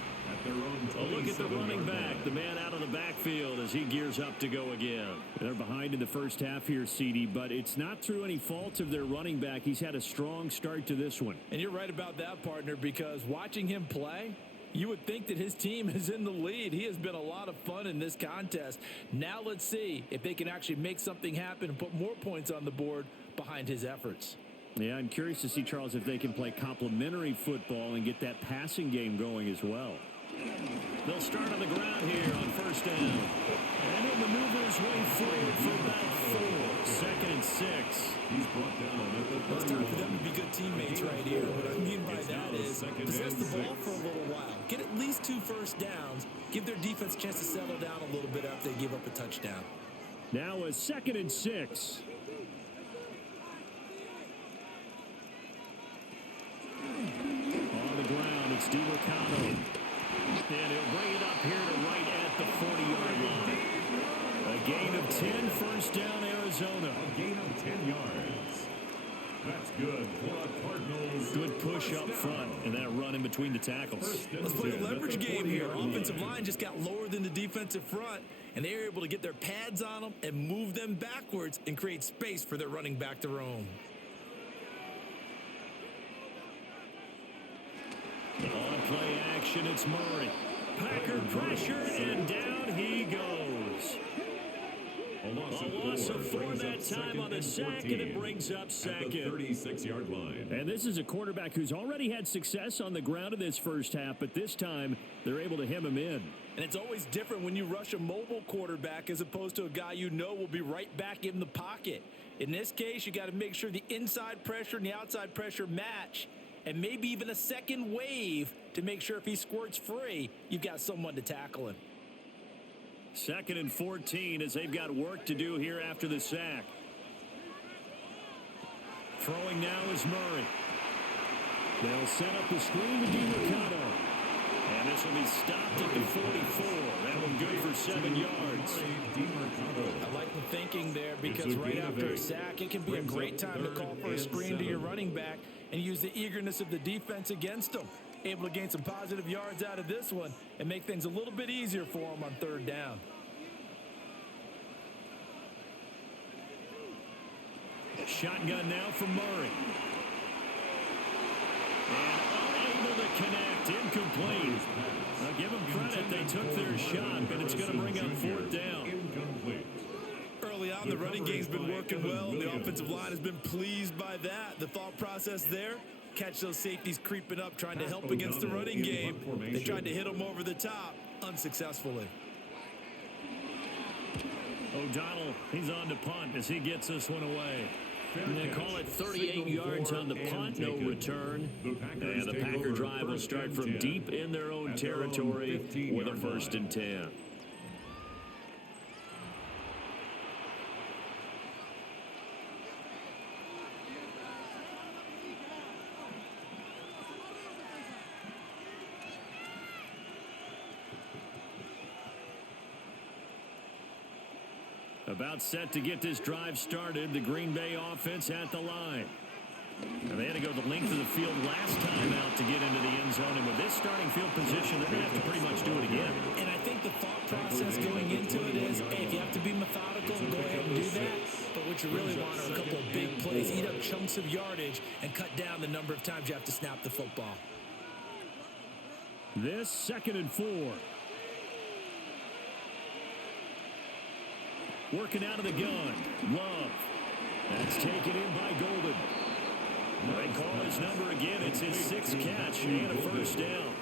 A look at the running back, the man out of the backfield as he gears up to go again. They're behind in the first half here, CD, but it's not through any fault of their running back. He's had a strong start to this one. And you're right about that, partner, because watching him play, you would think that his team is in the lead. He has been a lot of fun in this contest. Now let's see if they can actually make something happen and put more points on the board behind his efforts. Yeah, I'm curious to see, Charles, if they can play complementary football and get that passing game going as well. They'll start on the ground here on first down. And he'll maneuver his way forward for about 4. 2nd and 6. He's brought down at the 30. It's time for them to be good teammates right here. What I mean by that is possess the ball for a little while. Get at least 2 first downs. Give their defense a chance to settle down a little bit after they give up a touchdown. Now a 2nd and 6. On the ground, it's DiMercado. And he'll bring it up here to right at the 40-yard line. A gain of 10, first down, Arizona. A gain of 10 yards. That's good for a Cardinals. Good push up front, and that run in between the tackles. Let's play the leverage game here. Offensive line just got lower than the defensive front, and they were able to get their pads on them and move them backwards and create space for their running back to roam. On play action, it's Murray. Packer pressure, and down he goes. A loss of 4 that time on the sack, and it brings up second. At the 36-yard line. And this is a quarterback who's already had success on the ground in this first half, but this time they're able to hem him in. And it's always different when you rush a mobile quarterback as opposed to a guy you know will be right back in the pocket. In this case, you got to make sure the inside pressure and the outside pressure match, and maybe even a second wave to make sure if he squirts free, you've got someone to tackle him. 2nd and 14 as they've got work to do here after the sack. Throwing now is Murray. They'll set up the screen to DiMercato. And this will be stopped at the 44. That one good for 7 yards. I like the thinking there because right after a sack, it can be a great time to call for a screen to your running back and use the eagerness of the defense against them. Able to gain some positive yards out of this one and make things a little bit easier for them on 3rd down. Shotgun now for Murray. And unable to connect. Incomplete. I'll give them credit. They took their shot, but it's going to bring up 4th down. Early on, the running game's been working well, and the offensive line has been pleased by that. The thought process there, catch those safeties creeping up, trying to help against the running game. They tried to hit them over the top, unsuccessfully. O'Donnell, he's on to punt as he gets this one away. And they call it 38 yards on the punt, no return. And the Packer drive will start from deep in their own territory with a 1st and 10. About set to get this drive started, the Green Bay offense at the line. And they had to go the length of the field last time out to get into the end zone. And with this starting field position, they're going to have to pretty much do it again. And I think the thought process going into it is, hey, if you have to be methodical, go ahead and do that. But what you really want are a couple of big plays, eat up chunks of yardage, and cut down the number of times you have to snap the football. This 2nd and 4. Working out of the gun. Love. That's taken in by Golden. They call his number again. It's his 6th catch and a 1st down.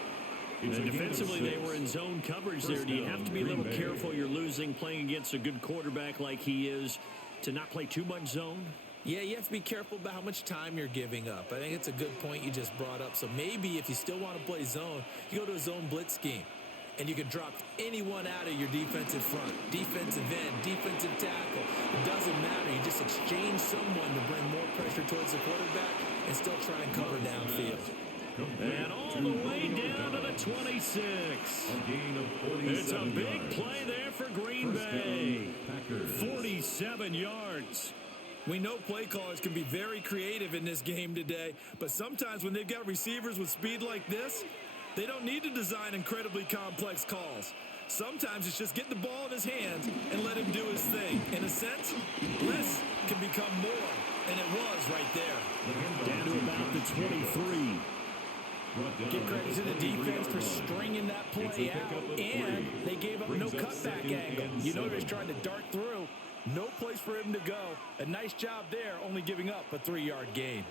And defensively, they were in zone coverage there. Do you have to be a little careful? You're losing playing against a good quarterback like he is to not play too much zone? Yeah, you have to be careful about how much time you're giving up. I think it's a good point you just brought up. So maybe if you still want to play zone, you go to a zone blitz scheme. And you can drop anyone out of your defensive front, defensive end, defensive tackle. It doesn't matter. You just exchange someone to bring more pressure towards the quarterback and still try and cover downfield. And all the way down to the 26. It's a big play there for Green Bay. 47 yards. We know play callers can be very creative in this game today, but sometimes when they've got receivers with speed like this, they don't need to design incredibly complex calls. Sometimes it's just get the ball in his hands and let him do his thing. In a sense, less can become more, and it was right there. Down to about the 23. Give credit to the defense for stringing that play out, and they gave up no cutback angle. You know they're trying to dart through. No place for him to go. A nice job there, only giving up a 3-yard gain.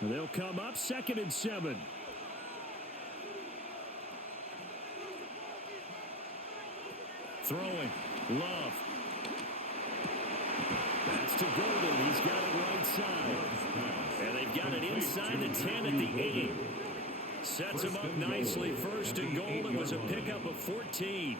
They'll come up 2nd and 7. Throwing. Love. That's to Golden. He's got it right side. And they've got it inside the 10 at the 8. Sets him up nicely. 1st and goal. It was a pickup of 14.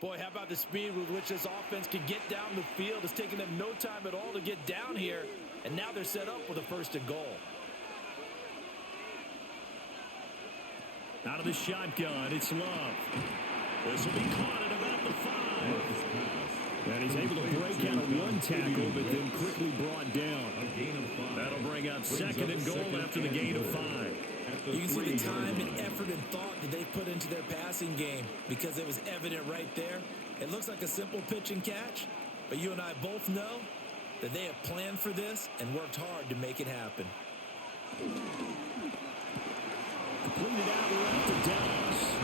Boy, how about the speed with which this offense can get down the field? It's taking them no time at all to get down here. And now they're set up with a first and goal. Out of the shotgun, it's Love. This will be caught at about the 5. And he's able to break out of one tackle, but then quickly brought down. That'll bring up second and goal after the gain of 5. You can see the time and effort and thought that they put into their passing game because it was evident right there. It looks like a simple pitch and catch, but you and I both know that they have planned for this and worked hard to make it happen. Completed out left to Dallas.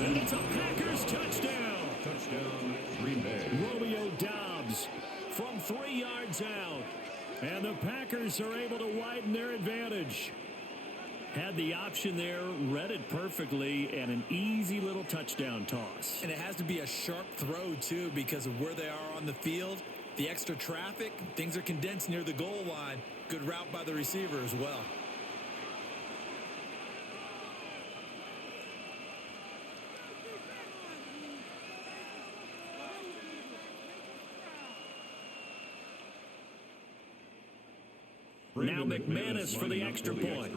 And it's a Packers touchdown. Touchdown, Green Bay. Romeo Doubs from 3 yards out. And the Packers are able to widen their advantage. Had the option there, read it perfectly, and an easy little touchdown toss. And it has to be a sharp throw, too, because of where they are on the field. The extra traffic, things are condensed near the goal line. Good route by the receiver as well. Now McManus for the extra point.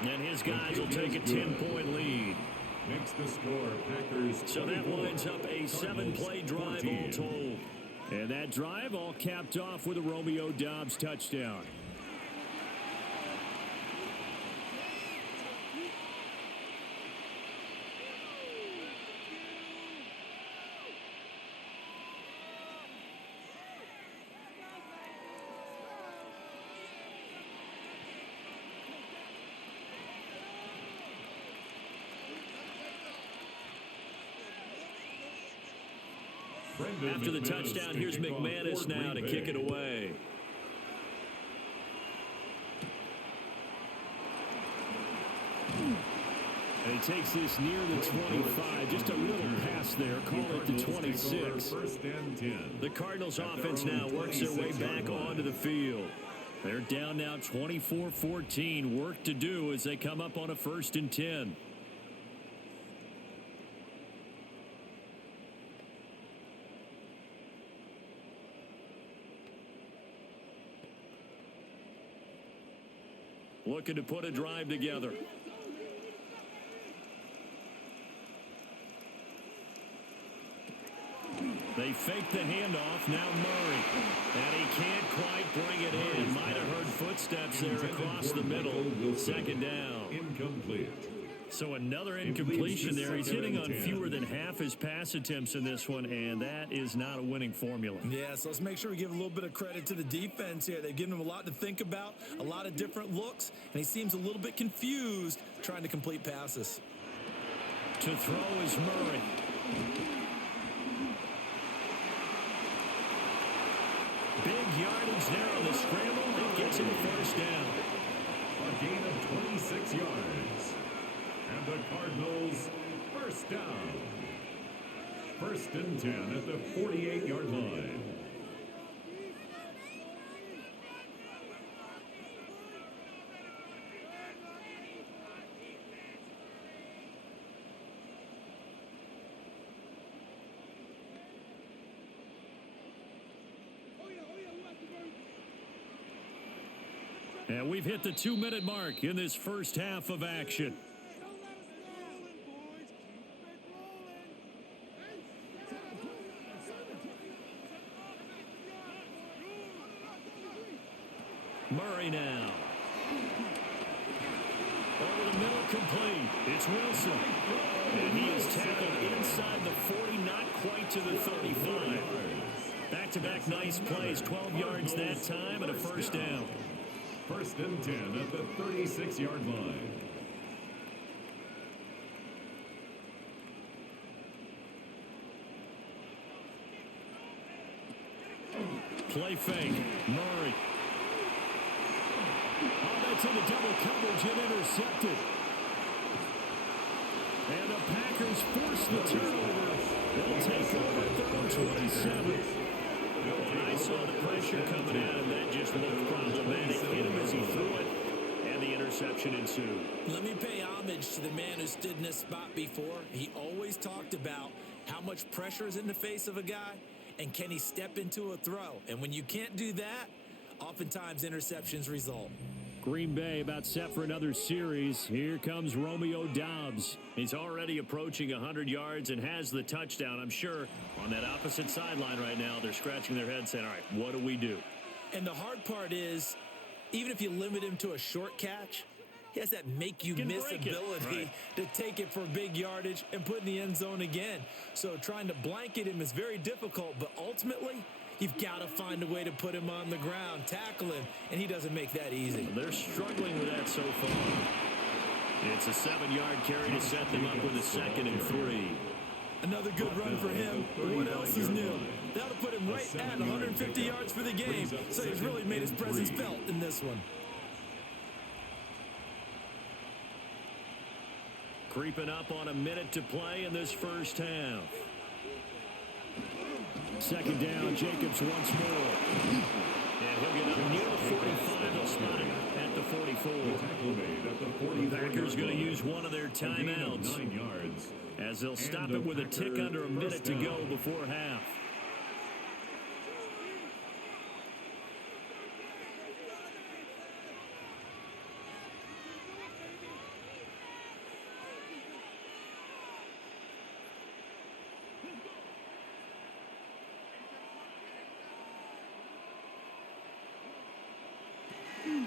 And his guys will take a 10-point lead. Makes the score Packers. So that winds up a 7-play drive all told. And that drive all capped off with a Romeo Doubs touchdown. After the touchdown, here's McManus now to kick it away. And he takes this near the 25. Just a little pass there. Call it the 26. The Cardinals offense now works their way back onto the field. They're down now 24-14. Work to do as they come up on a 1st and 10. Looking to put a drive together. They fake the handoff. Now Murray. And he can't quite bring it in. Might have heard footsteps there across the middle. 2nd down. Incomplete. So another incompletion there. He's hitting on fewer than half his pass attempts in this one, and that is not a winning formula. Yeah, so let's make sure we give a little bit of credit to the defense here. They've given him a lot to think about, a lot of different looks, and he seems a little bit confused trying to complete passes. To throw is Murray. Big yardage there on the scramble. It gets him a 1st down. A gain of 26 yards. And the Cardinals, 1st down. 1st and 10 at the 48-yard line. And we've hit the 2-minute mark in this first half of action. Murray now. Over the middle, complete. It's Wilson. And he is tackled inside the 40, not quite to the 35. Back-to-back nice plays, 12 yards that time and a 1st down. 1st and 10 at the 36-yard line. Play fake. Murray. Oh, that's into double coverage and intercepted. And the Packers force the turnover. They'll take over at their own 27. I saw the pressure coming at him. That just looked problematic. Hit him as he threw it, and the interception ensued. Let me pay homage to the man who stood in this spot before. He always talked about how much pressure is in the face of a guy, and can he step into a throw? And when you can't do that, oftentimes interceptions result. Green Bay about set for another series. Here comes Romeo Doubs. He's already approaching 100 yards and has the touchdown. I'm sure on that opposite sideline right now, they're scratching their head saying, all right, what do we do? And the hard part is, even if you limit him to a short catch, he has that make-you-miss ability to take it for big yardage and put in the end zone again. So trying to blanket him is very difficult, but ultimately, you've got to find a way to put him on the ground, tackle him, and he doesn't make that easy. They're struggling with that so far. It's a 7-yard carry to set them up with a 2nd and 3. Another good run for him, but what else is new? That'll put him right at 150 yards for the game, so he's really made his presence felt in this one. Creeping up on a minute to play in this first half. 2nd down, Jacobs once more. And he'll get up near the 45. They'll spot him at the 44. The Packers going to use one of their timeouts as they'll stop it with a tick under a minute to go before half.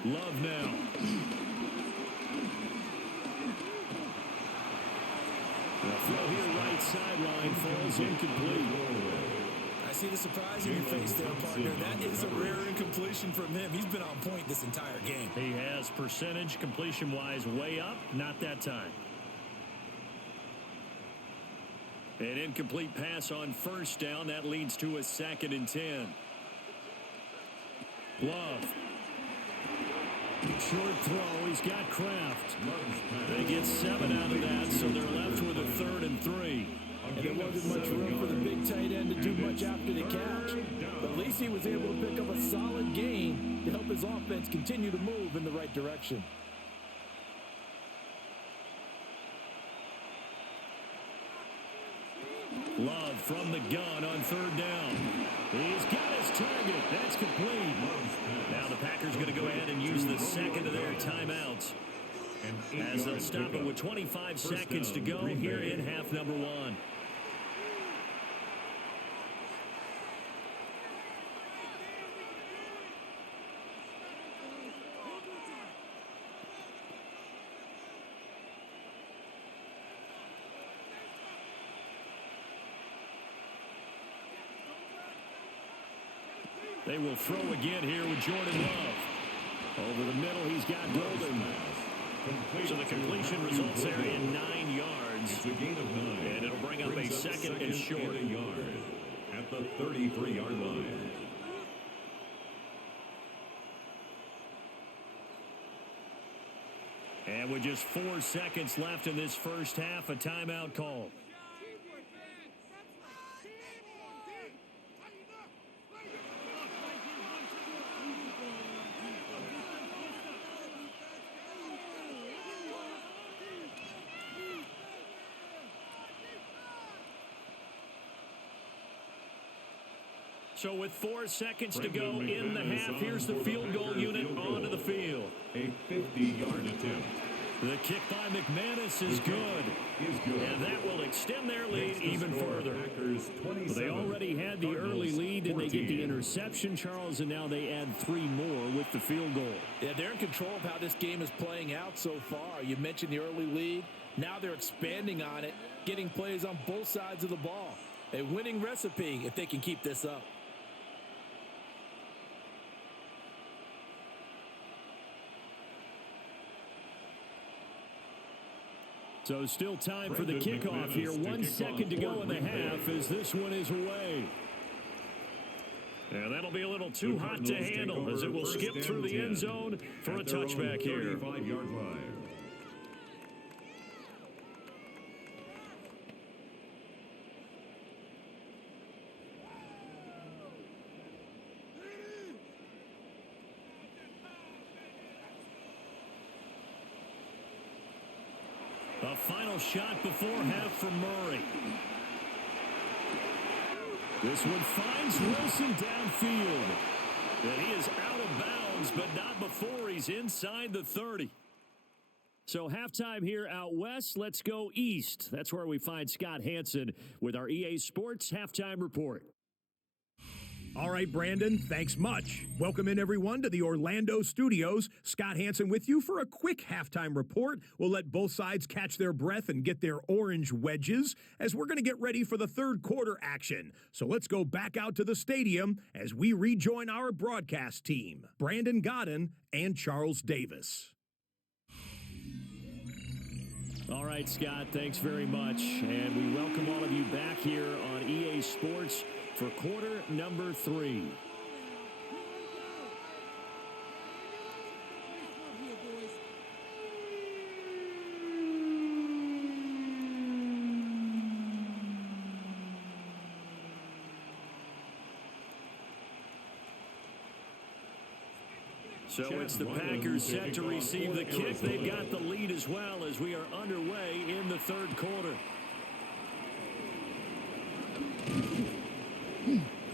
Love now. The throw here right sideline falls incomplete. I see the surprise in your face there, partner. That is a rare incompletion from him. He's been on point this entire game. He has percentage completion-wise way up, not that time. An incomplete pass on 1st down. That leads to a 2nd and 10. Love. Short throw. He's got Kraft. They get 7 out of that, so they're left with a 3rd and 3. And there wasn't much room for the big tight end to do much after the catch. But at least he was able to pick up a solid gain to help his offense continue to move in the right direction. Love from the gun on 3rd down. He's got his target. That's complete. Now the Packers going to go ahead and use the 2nd of their timeouts as they'll stop it with 25 seconds to go here in half number 1. They will throw again here with Jordan Love. Over the middle, he's got Golden. So the completion results there in 9 yards. It's a gain of 9. And it'll bring up a 2nd and short. And a yard at the 33-yard line. And with just 4 seconds left in this first half, a timeout call. So with 4 seconds to go in the half, here's the field goal unit onto the field. A 50-yard attempt. The kick by McManus is good. And that will extend their lead even further. Well, they already had the early lead, and they get the interception, Charles, and now they add 3 more with the field goal. Yeah, they're in control of how this game is playing out so far. You mentioned the early lead. Now they're expanding on it, getting plays on both sides of the ball. A winning recipe if they can keep this up. So still time for the kickoff here. 1 second to go in the half as this one is away. And that'll be a little too hot to handle as it will skip through the end zone for a touchback here. 35-yard line. A final shot before half for Murray. This one finds Wilson downfield. And he is out of bounds, but not before he's inside the 30. So halftime here out west. Let's go east. That's where we find Scott Hansen with our EA Sports Halftime Report. All right, Brandon, thanks much. Welcome in, everyone, to the Orlando studios. Scott Hansen with you for a quick halftime report. We'll let both sides catch their breath and get their orange wedges as we're going to get ready for the third quarter action. So let's go back out to the stadium as we rejoin our broadcast team, Brandon Godden and Charles Davis. All right, Scott, thanks very much. And we welcome all of you back here on EA Sports for quarter number 3. So it's the Packers set to receive the kick. They've got the lead as well as we are underway in the third quarter.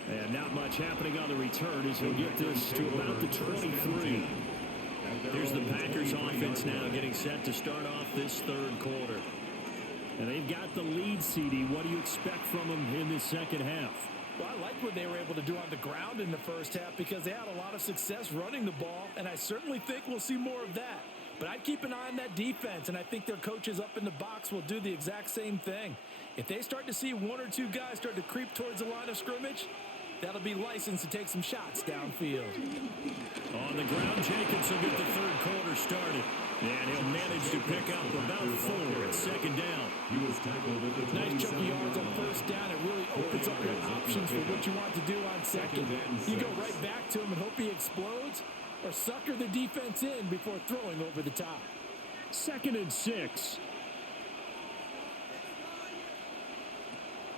And not much happening on the return as he'll get this to about the 23. Here's the Packers offense now getting set to start off this third quarter. And they've got the lead, CD. What do you expect from them in this second half? Well, I like what they were able to do on the ground in the first half because they had a lot of success running the ball, and I certainly think we'll see more of that. But I'd keep an eye on that defense, and I think their coaches up in the box will do the exact same thing. If they start to see one or two guys start to creep towards the line of scrimmage, that'll be licensed to take some shots downfield. On the ground, Jacobs will get the third quarter started. And he'll manage to pick up about 4 at second down. He was tackled at the Nice chunk of yards on first down. It really opens up your options for what you want to do on second. You go right back to him and hope he explodes, or sucker the defense in before throwing over the top. 2nd and 6.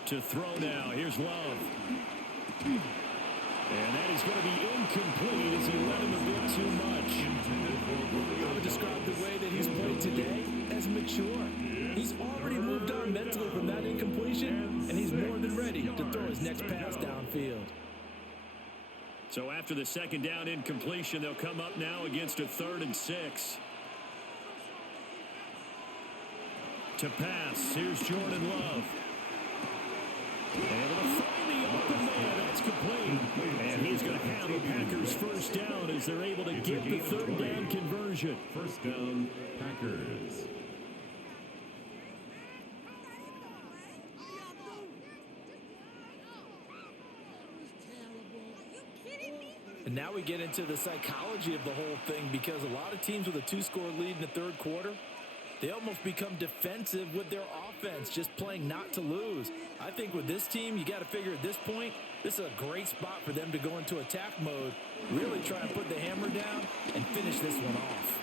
To throw now. Here's Love. And that is going to be incomplete as he let him a bit too much. I would describe the way that he's played today as mature. He's already moved on mentally from that incompletion, and he's more than ready to throw his next pass downfield. So after the second down incompletion, they'll come up now against a 3rd and 6. To pass, here's Jordan Love. Able to find the open man. That's complete. And he's going to have the Packers first down as they're able to get the 3rd down conversion. First down, Packers. And now we get into the psychology of the whole thing because a lot of teams with a 2-score lead in the third quarter, they almost become defensive with their offense, just playing not to lose. I think with this team, you got to figure at this point, this is a great spot for them to go into attack mode, really try and put the hammer down and finish this one off.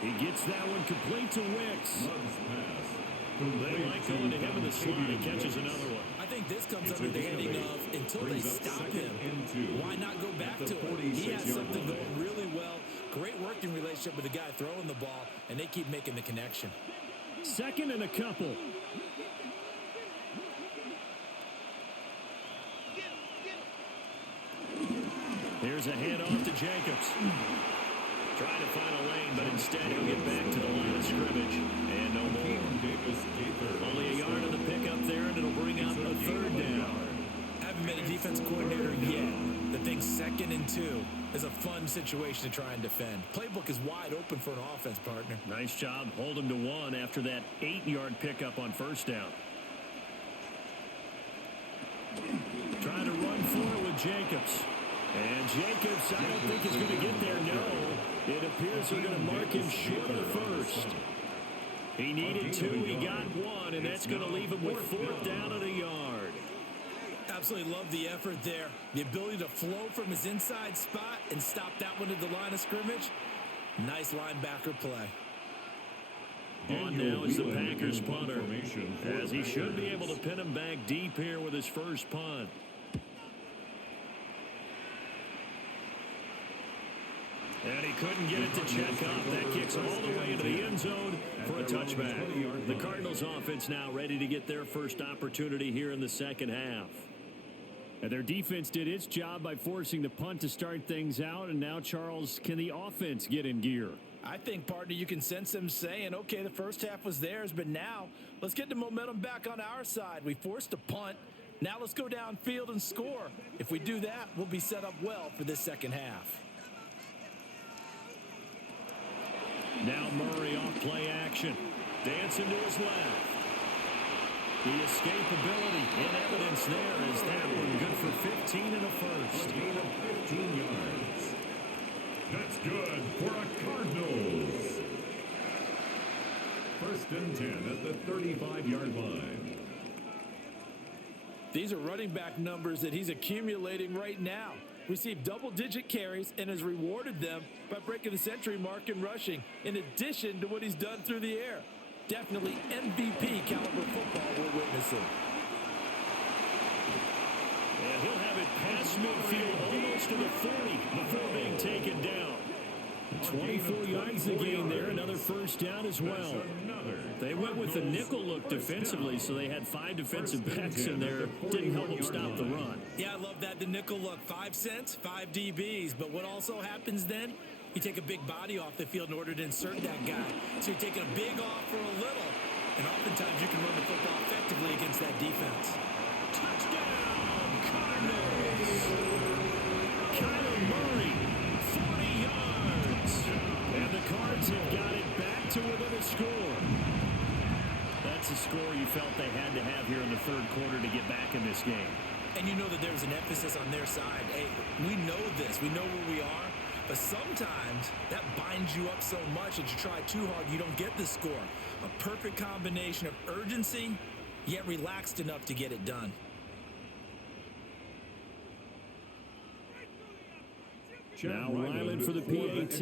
He gets that one complete to Wicks. They like going to him in the slot. He catches another one. I think this comes under the heading of until they stop him, why not go back to him? He has something going really well. Great working relationship with the guy throwing the ball, and they keep making the connection. 2nd and a couple. Here's a handoff to Jacobs. Trying to find a lane, but instead he'll get back to the line of scrimmage. And no more. Only a yard on the pickup there, and it'll bring up a 3rd down. Haven't been a defense coordinator yet. The thing 2nd and 2 is a fun situation to try and defend. Playbook is wide open for an offense, partner. Nice job holding to 1 after that 8-yard pickup on first down. Trying to run for it with Jacobs. And Jacobs, I don't think is going to get there. No, it appears they're going to mark him short of the first. He needed 2, he got 1, and that's going to leave him with 4th down and a yard. Absolutely love the effort there. The ability to flow from his inside spot and stop that one at the line of scrimmage. Nice linebacker play. On now is the Packers punter, as he should be able to pin him back deep here with his first punt. And he couldn't get it to check up. That kicks all the way into the end zone for a touchback. The Cardinals offense now ready to get their first opportunity here in the second half. And their defense did its job by forcing the punt to start things out. And now, Charles, can the offense get in gear? I think, partner, you can sense them saying, okay, the first half was theirs, but now let's get the momentum back on our side. We forced a punt. Now let's go downfield and score. If we do that, we'll be set up well for this second half. Now Murray off play action. Dancing to his left. The escapability in evidence there is that one good for 15 and a first. A gain of 15 yards. That's good for a Cardinals. First and 10 at the 35-yard line. These are running back numbers that he's accumulating right now. Received double-digit carries and has rewarded them by breaking the century mark in rushing, in addition to what he's done through the air. Definitely MVP caliber football we're witnessing. And he'll have it past midfield, almost to the 40 before being taken down. 24 yards to gain there, another first down as well. They went with the nickel look defensively, so they had 5 defensive backs in there. Didn't help them stop the run. Yeah, I love that, the nickel look. 5 cents, 5 DBs. But what also happens then? You take a big body off the field in order to insert that guy. So you're taking a big off for a little. And oftentimes you can run the football effectively against that defense. Touchdown, Cardinals! Kyler Murray, 40 yards. And the Cards have got it back to within a score. That's a score you felt they had to have here in the third quarter to get back in this game. And you know that there's an emphasis on their side. Hey, we know this. We know where we are. But sometimes that binds you up so much that you try too hard, you don't get the score. A perfect combination of urgency, yet relaxed enough to get it done. Now Ryland for the PAT.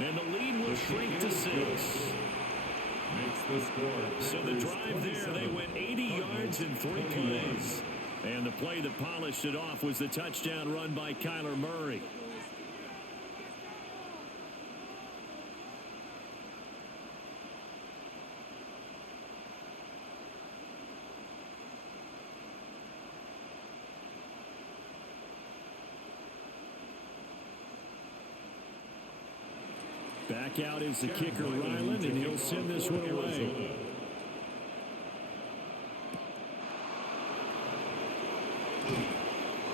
And the lead will shrink to 6. Makes the score. So the drive there, they went 80 yards in 3 plays. And the play that polished it off was the touchdown run by Kyler Murray. Back out is the kicker, Ryland, and he'll send this one away.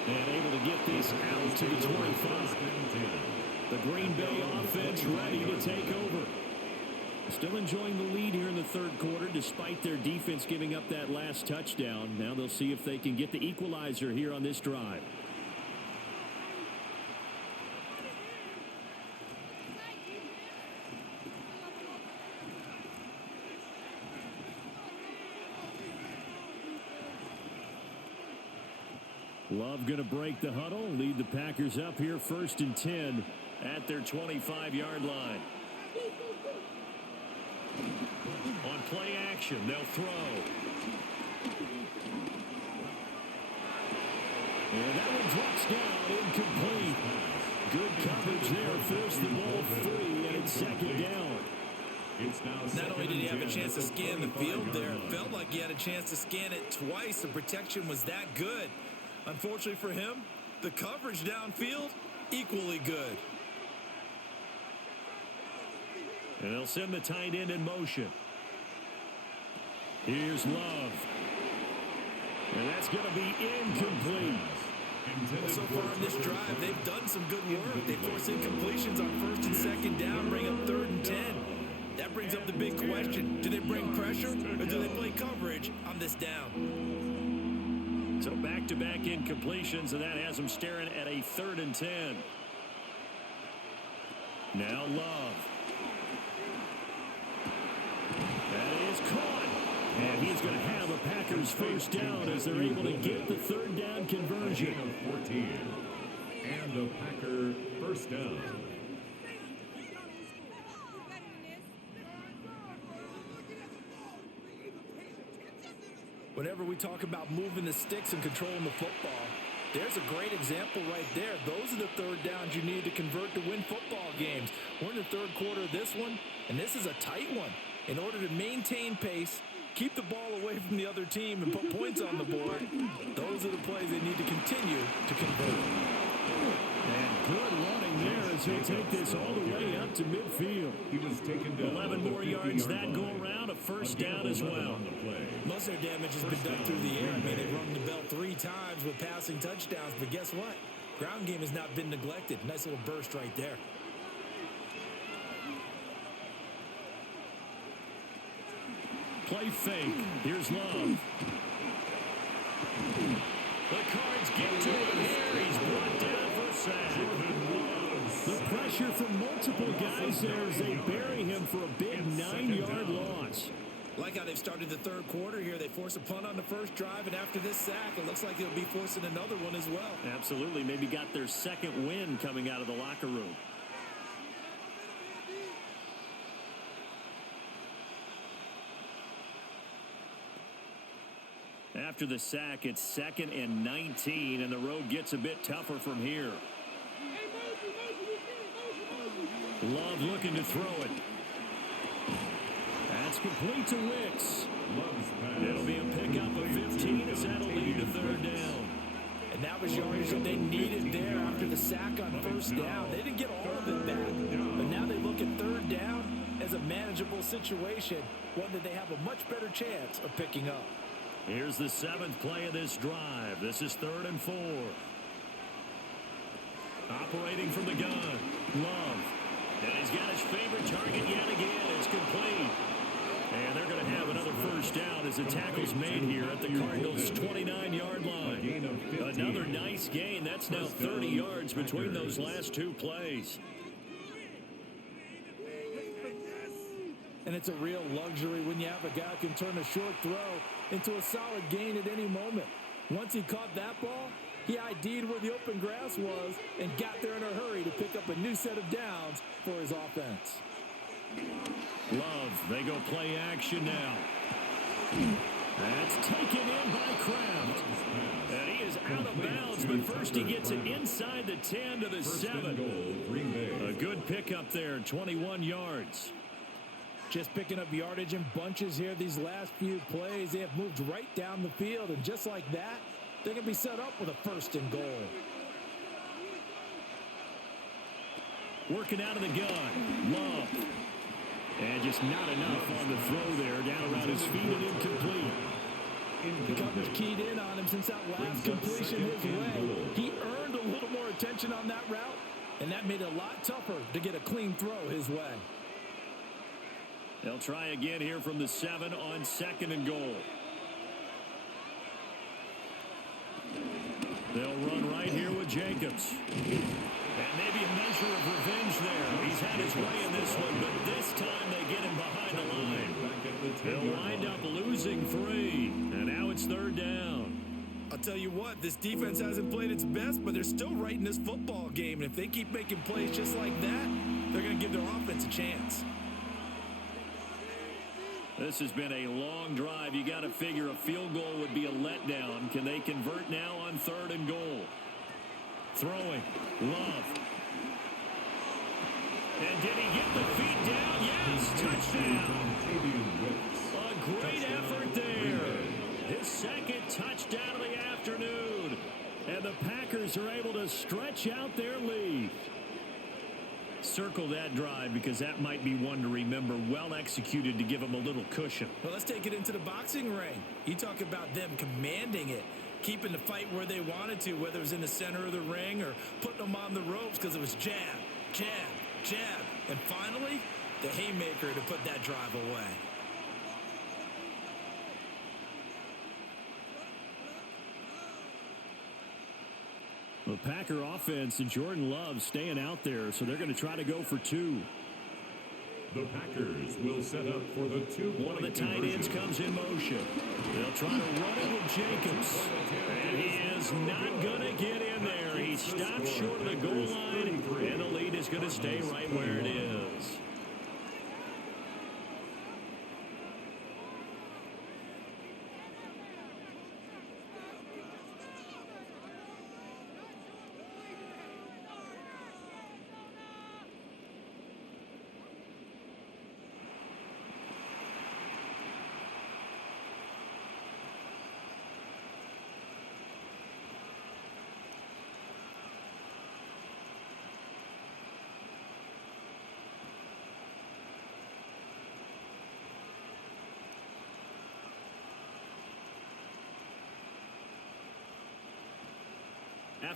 And able to get this out to the 25. The Green Bay offense ready to take over. Still enjoying the lead here in the third quarter despite their defense giving up that last touchdown. Now they'll see if they can get the equalizer here on this drive. Love going to break the huddle, lead the Packers up here first and 10 at their 25-yard line. On play action, they'll throw. And that one drops down, incomplete. Good coverage there, forced the ball free, and it's second down. Not only did he have a chance to scan the field there, it felt like he had a chance to scan it twice. The protection was that good. Unfortunately for him, the coverage downfield, equally good. And they'll send the tight end in motion. Here's Love. And that's going to be incomplete. Well, so far in this drive, they've done some good work. They force incompletions on first and second down, bring up 3rd and 10. That brings up the big question. Do they bring pressure or do they play coverage on this down? So back-to-back incompletions, and that has them staring at a 3rd and 10. Now Love. That is caught. And he's going to have a Packers first down as they're able to get the 3rd down conversion. Of 14. And a Packer first down. Whenever we talk about moving the sticks and controlling the football, there's a great example right there. Those are the 3rd downs you need to convert to win football games. We're in the 3rd quarter of this one, and this is a tight one. In order to maintain pace, keep the ball away from the other team, and put points on the board, those are the plays they need to continue to convert. And good running there as he'll take this all the way up to midfield. He was taken down 11 more yards that go around, a first down as well. Most of their damage has been done through the air. I mean, they've rung the bell 3 times with passing touchdowns, but guess what? Ground game has not been neglected. Nice little burst right there. Play fake. Here's Love. The Cards get to him here. He's brought down for a sack. The pressure from multiple guys there as they bury him for a big 9-yard loss. Like how they've started the third quarter here. They force a punt on the first drive, and after this sack, it looks like they'll be forcing another one as well. Absolutely. Maybe got their second win coming out of the locker room. After the sack, it's 2nd and 19, and the road gets a bit tougher from here. Love looking to throw it. That's complete to Wicks. It'll be a pickup of 15 as that'll lead to 3rd down. And that was yardage that they needed there after the sack on first down. They didn't get all of it back, but now they look at 3rd down as a manageable situation, one that they have a much better chance of picking up. Here's the 7th play of this drive. This is 3rd and 4. Operating from the gun, Love. And he's got his favorite target yet again. It's complete. And they're going to have another first down as the tackle's made here at the Cardinals' 29-yard line. Another nice gain. That's now 30 yards between those last 2 plays. And it's a real luxury when you have a guy who can turn a short throw into a solid gain at any moment. Once he caught that ball, he ID'd where the open grass was and got there in a hurry to pick up a new set of downs for his offense. Love, they go play action now. That's taken in by Kraft. And he is out of bounds, but first he gets it inside the 10 to the 7. A good pickup there, 21 yards. Just picking up yardage in bunches here these last few plays. They have moved right down the field, and just like that, they're going to be set up with a 1st and goal. Working out of the gun, Love. And just not enough on the throw there, down around his feet and incomplete. The coverage keyed in on him since that last completion his way. He earned a little more attention on that route, and that made it a lot tougher to get a clean throw his way. They'll try again here from the 7 on 2nd and goal. They'll run right here with Jacobs. And maybe a measure of revenge there. He's had his way in this one, but this time they get him behind the line. They'll wind up losing 3, and now it's 3rd down. I'll tell you what, this defense hasn't played its best, but they're still right in this football game. And if they keep making plays just like that, they're going to give their offense a chance. This has been a long drive. You got to figure a field goal would be a letdown. Can they convert now on 3rd and goal? Throwing. Love. And did he get the feet down? Yes, touchdown. A great effort there. His 2nd touchdown of the afternoon. And the Packers are able to stretch out their lead. Circle that drive because that might be one to remember. Well executed to give them a little cushion. Well, let's take it into the boxing ring. You talk about them commanding it, keeping the fight where they wanted to, whether it was in the center of the ring or putting them on the ropes because it was jab, jab, jab. And finally, the haymaker to put that drive away. The Packer offense and Jordan Love staying out there, so they're going to try to go for 2. The Packers will set up for the 2-point One of the tight ends comes in motion. They'll try to run it with Jacobs. And he is not going to get in there. He stops short of the goal line, and the lead is going to stay right where it is.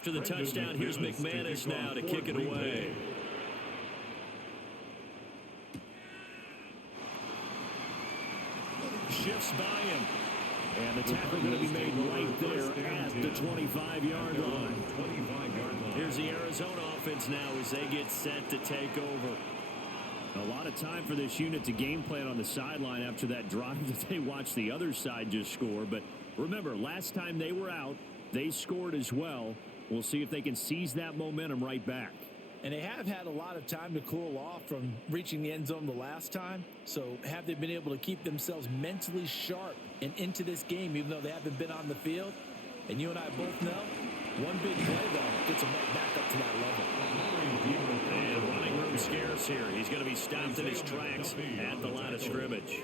After the touchdown, here's McManus now to kick it away. Shifts by him. And the tackle going to be made right there at the 25-yard line. Here's the Arizona offense now as they get set to take over. A lot of time for this unit to game plan on the sideline after that drive that they watched the other side just score. But remember, last time they were out, they scored as well. We'll see if they can seize that momentum right back. And they have had a lot of time to cool off from reaching the end zone the last time. So have they been able to keep themselves mentally sharp and into this game, even though they haven't been on the field? And you and I both know, one big play, though, gets them right back up to that level. And running room scarce here. He's going to be stopped in his tracks at the line of scrimmage.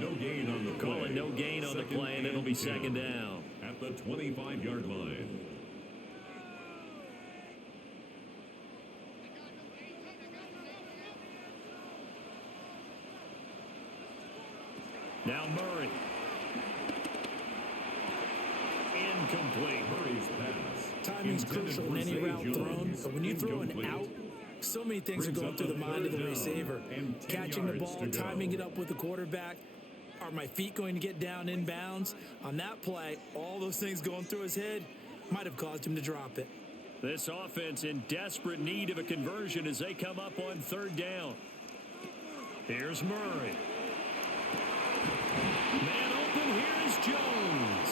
No gain on the play. Calling no gain on the play, and it'll be second down. At the 25-yard line. Now Murray. Incomplete. Murray's pass. Timing's crucial in any route thrown, but when you throw an out, so many things are going through the mind of the receiver. Catching the ball, timing it up with the quarterback. Are my feet going to get down in bounds? On that play, all those things going through his head might have caused him to drop it. This offense in desperate need of a conversion as they come up on third down. Here's Murray. Man open, here is Jones.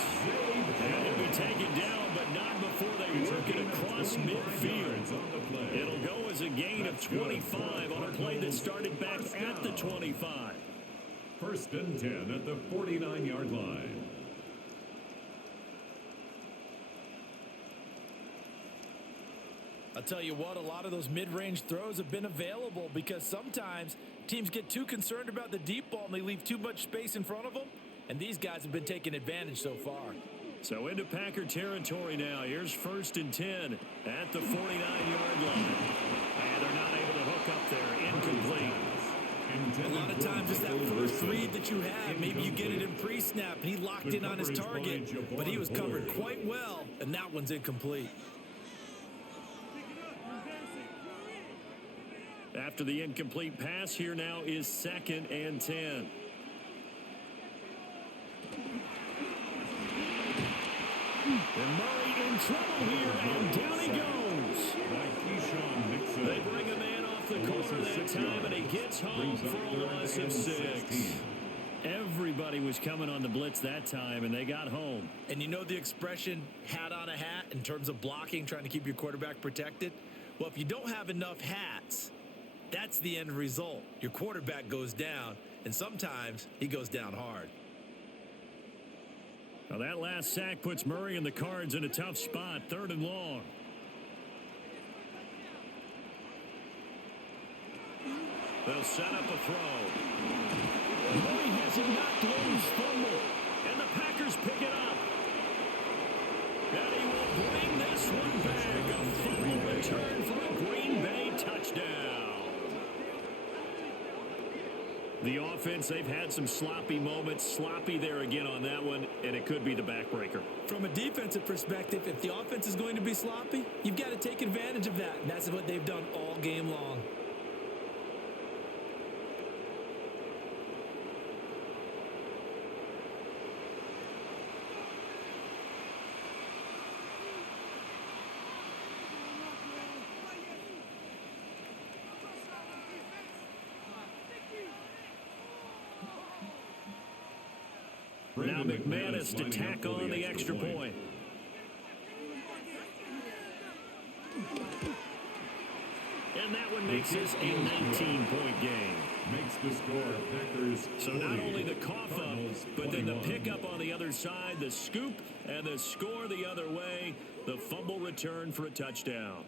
And he'll be taken down, but not before they work it across midfield. It'll go as a gain of 25 on a play that started back at the 25. First and 10 at the 49-yard line. I'll tell you what, a lot of those mid-range throws have been available because sometimes teams get too concerned about the deep ball and they leave too much space in front of them, and these guys have been taking advantage so far. So into Packer territory now. Here's first and 10 at the 49-yard line. And they're not able to hook up there. Incomplete. A lot of times it's that first read that you have. Maybe you get it in pre-snap and he locked in on his target, but he was covered quite well, and that one's incomplete. After the incomplete pass, here now is second and 10. And Murray in trouble here, and down he goes. They bring a man off the corner that time, and he gets home for a loss of 6. Everybody was coming on the blitz that time, and they got home. And you know the expression, hat on a hat, in terms of blocking, trying to keep your quarterback protected? Well, if you don't have enough hats, that's the end result. Your quarterback goes down, and sometimes he goes down hard. Now that last sack puts Murray and the Cards in a tough spot, third and long. They'll set up a throw. Murray has it knocked loose, fumble, and the Packers pick it up. And he will bring this one back. A fumble return for a Green Bay touchdown. The offense, they've had some sloppy moments. Sloppy there again on that one, and it could be the backbreaker. From a defensive perspective, if the offense is going to be sloppy, you've got to take advantage of that. And that's what they've done all game long. Now McManus to tack on the extra point. And that one makes this a 19-point game. Makes the score Packers. So not only the cough up, but then the pickup on the other side, the scoop, and the score the other way. The fumble return for a touchdown.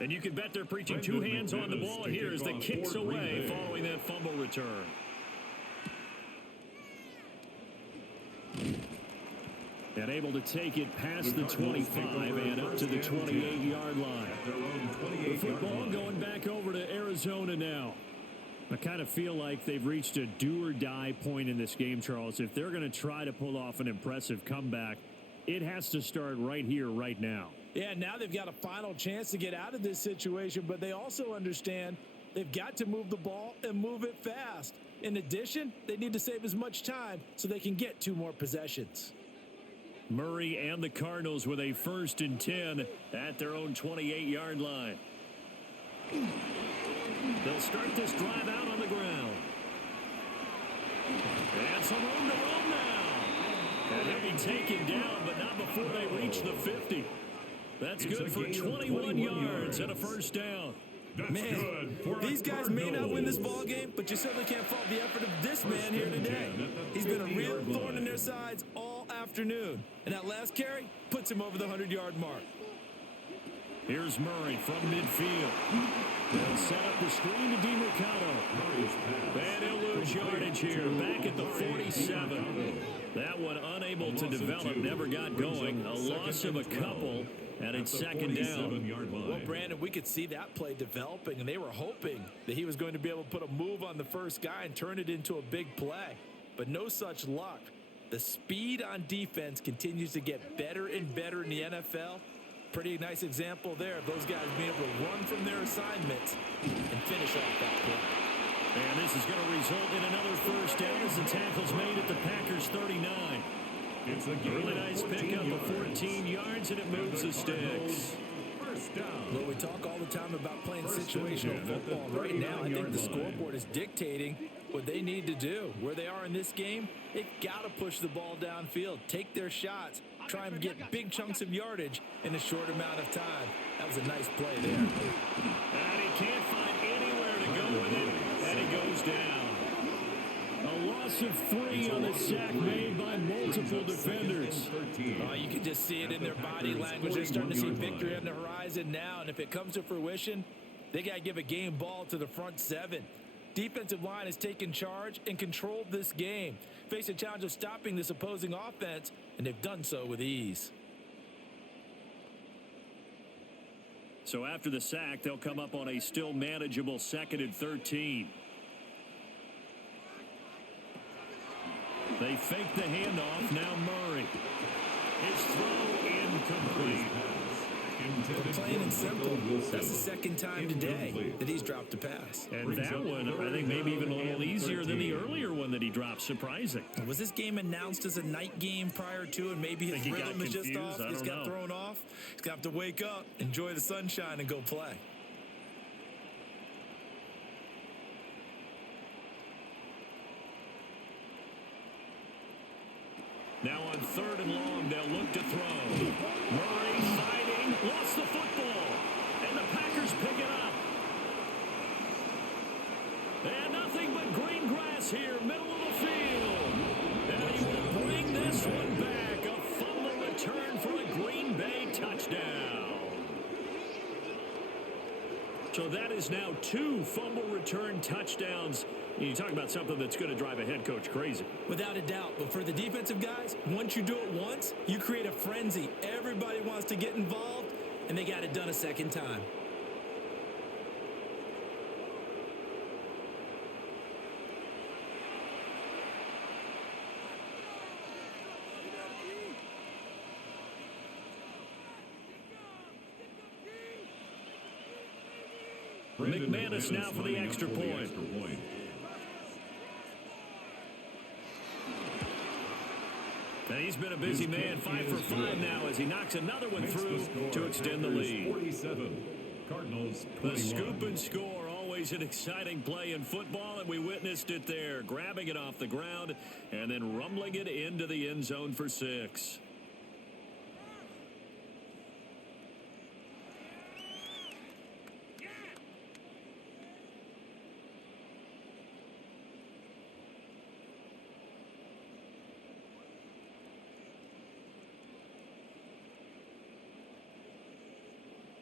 And you can bet they're preaching two hands on the ball here as the kick's away following that fumble return. And able to take it past the 25 and up to the 28-yard line. The football going back over to Arizona now. I kind of feel like they've reached a do-or-die point in this game, Charles. If they're going to try to pull off an impressive comeback, it has to start right here, right now. Yeah, now they've got a final chance to get out of this situation, but they also understand they've got to move the ball and move it fast. In addition, they need to save as much time so they can get 2 more possessions. Murray and the Cardinals with a 1st and 10 at their own 28-yard line. They'll start this drive out on the ground. And some room to roam now. And he'll be taken down, but not before they reach the 50. That's good for 21 yards and a 1st down. Man, these guys may not win this ball game, but you certainly can't fault the effort of this man here today. He's been a real thorn in their sides all afternoon. And that last carry puts him over the 100-yard mark. Here's Murray from midfield. They'll set up the screen to DeMercado. And he'll lose yardage here, back at the 47. That one unable to develop, never got going. A loss of a couple, and it's 2nd down. Well, Brandon, we could see that play developing, and they were hoping that he was going to be able to put a move on the first guy and turn it into a big play. But no such luck. The speed on defense continues to get better and better in the NFL. Pretty nice example there of those guys being able to run from their assignments and finish off that play. And this is going to result in another 1st down as the tackle's made at the Packers 39. It's a really nice pickup of 14 yards, and it moves the sticks. Well, we talk all the time about playing situational football. Right now, I think the scoreboard is dictating what they need to do. Where they are in this game, they've got to push the ball downfield, take their shots, try and get big chunks of yardage in a short amount of time. That was a nice play there. And he can't find anywhere to go with it, and he goes down. A loss of 3 on the sack made by multiple defenders. You can just see it in their body language. They're starting to see victory on the horizon now, and if it comes to fruition, they got to give a game ball to the front 7. Defensive line has taken charge and controlled this game. Face a challenge of stopping this opposing offense, and they've done so with ease. So after the sack, they'll come up on a still manageable 2nd and 13. They fake the handoff. Now Murray. His throw incomplete. Plain and simple. That's the 2nd time today that he's dropped a pass. And that one, I think, maybe even a little easier than the earlier one that he dropped. Surprising. Was this game announced as a night game prior to, and maybe his rhythm is just off? He's got thrown off. He's got to wake up, enjoy the sunshine, and go play. Now on 3rd and long, they'll look to throw. Murray fighting, lost the football, and the Packers pick it up. And nothing but green grass here, middle of the field. And he will bring this one back. A fumble return for a Green Bay touchdown. So that is now 2 fumble return touchdowns. You talk about something that's going to drive a head coach crazy. Without a doubt. But for the defensive guys, once you do it once, you create a frenzy. Everybody wants to get involved, and they got it done a 2nd time. McManus now for the extra point. And he's been a busy man, 5 for 5 now as he knocks another one through to extend the lead. 47, Cardinals 21. The scoop and score, always an exciting play in football, and we witnessed it there, grabbing it off the ground and then rumbling it into the end zone for 6.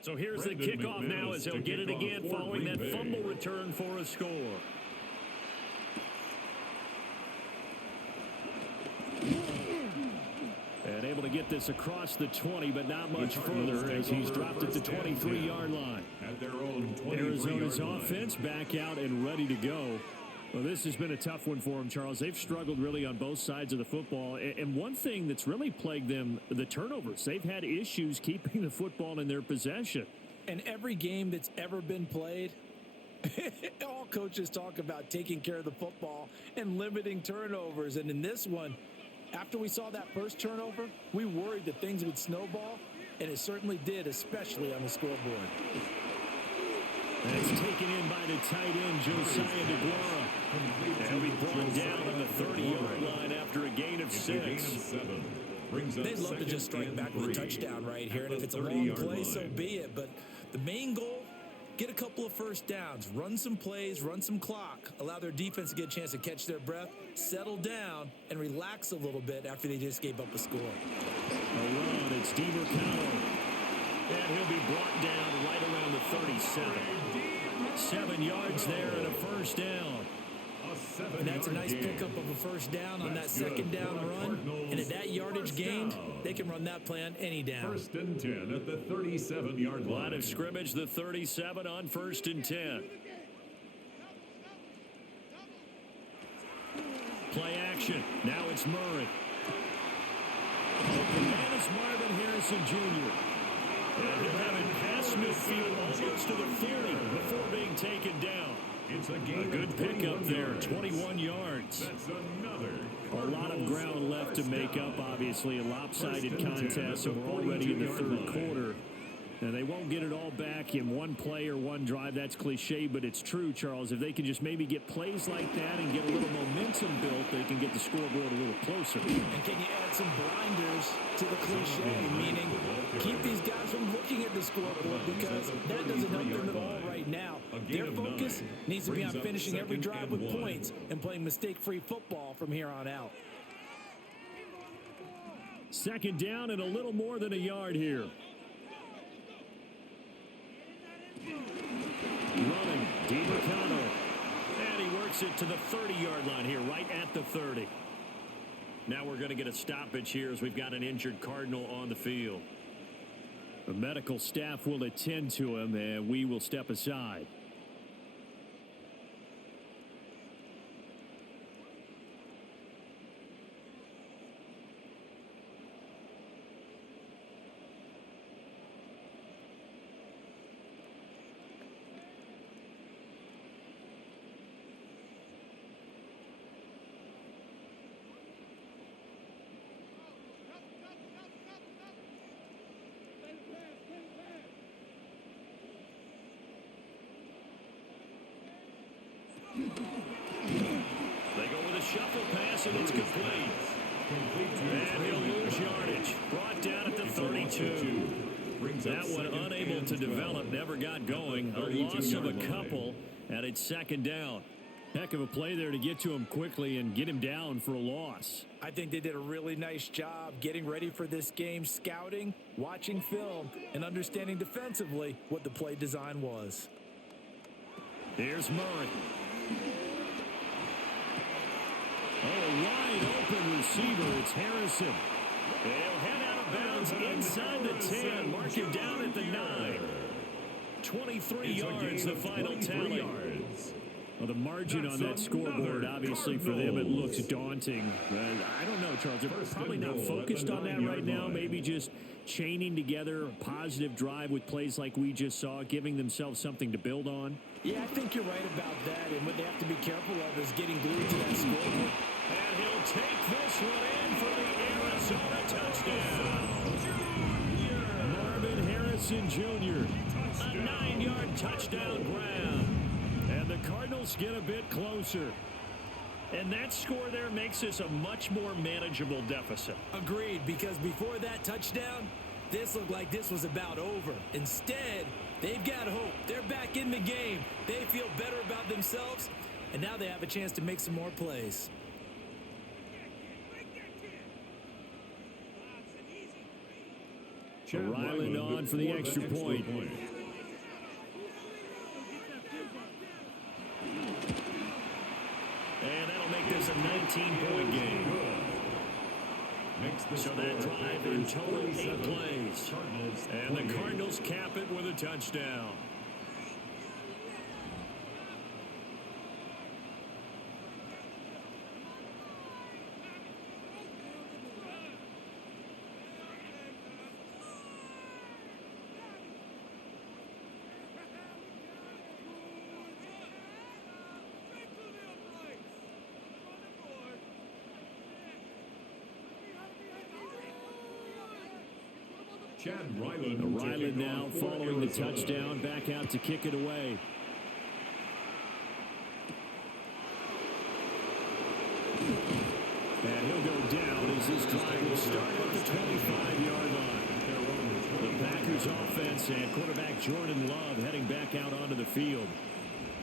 So here's the kickoff now as he'll get it again following that fumble return for a score. And able to get get this across the 20, but not much further as he's dropped at the 23-yard line. At their own 23-yard Arizona's line. offense back out and ready to go. Well, this has been a tough one for them, Charles. They've struggled really on both sides of the football. And one thing that's really plagued them, the turnovers. They've had issues keeping the football in their possession. And every game that's ever been played, all coaches talk about taking care of the football and limiting turnovers. And in this one, after we saw that first turnover, we worried that things would snowball, and it certainly did, especially on the scoreboard. That's taken in by the tight end, Josiah DeGuara. And we brought down on the 30-yard line after a gain of 6. They'd love to just strike back with a touchdown right here, and if it's a long play, so be it. But the main goal, get a couple of first downs, run some plays, run some clock, allow their defense to get a chance to catch their breath, settle down, and relax a little bit after they just gave up a score. A run, it's DeMarcano. And he'll be brought down right around the 37. 7 yards there and a first down. And that's a nice pickup of a first down on that second down run. And at that yardage gained, they can run that play on any down. 1st and 10 at the 37-yard line. Line of scrimmage, the 37 on 1st and 10. Play action. Now it's Murray. Open man is Marvin Harrison Jr. And he'll have it past midfield almost to the 40 before being taken down. It's a good pickup there, 21 yards. That's another. A lot of ground left to make up, obviously. A lopsided contest, and we're already in the third quarter. And they won't get it all back in one play or one drive. That's cliche, but it's true, Charles. If they can just maybe get plays like that and get a little momentum built, they can get the scoreboard a little closer. And can you add some blinders to the cliche, meaning keep these guys from looking at the scoreboard, because that doesn't help them at all right now. Their focus needs to be on finishing every drive with points and playing mistake-free football from here on out. 2nd down and a little more than a yard here. Running, DeMarcano. And he works it to the 30-yard line here, right at the 30. Now we're going to get a stoppage here as we've got an injured Cardinal on the field. The medical staff will attend to him, and we will step aside. They go with a shuffle pass, and it's complete. And he'll lose yardage. Brought down at the 32. That one unable to develop, never got going. A loss of a couple, and it's 2nd down. Heck of a play there to get to him quickly and get him down for a loss. I think they did a really nice job getting ready for this game, scouting, watching film, and understanding defensively what the play design was. Here's Murray. Oh, wide open receiver. It's Harrison. He'll head out of bounds inside the 10. Mark him down at the 9. 23 yards, the final tally. Well, the margin on that scoreboard, obviously, for them, it looks daunting. I don't know, Charles. They're probably not focused on that right now. Maybe just chaining together a positive drive with plays like we just saw, giving themselves something to build on. Yeah, I think you're right about that. And what they have to be careful of is getting glued to that scoreboard. And he'll take this one in for the Arizona touchdown. Marvin Harrison Jr. A 9-yard touchdown grab. And the Cardinals get a bit closer. And that score there makes this a much more manageable deficit. Agreed, because before that touchdown, this looked like this was about over. Instead, they've got hope. They're back in the game. They feel better about themselves, and now they have a chance to make some more plays. Ryland on for the extra point. And that'll make this a 19-point game. makes the So score that drive in total 8 37, plays. Cardinals And the 28. Cardinals cap it with a touchdown. Ryland now following the touchdown, back out to kick it away. And he'll go down as this drive will start at the 25-yard line. The Packers offense and quarterback Jordan Love heading back out onto the field.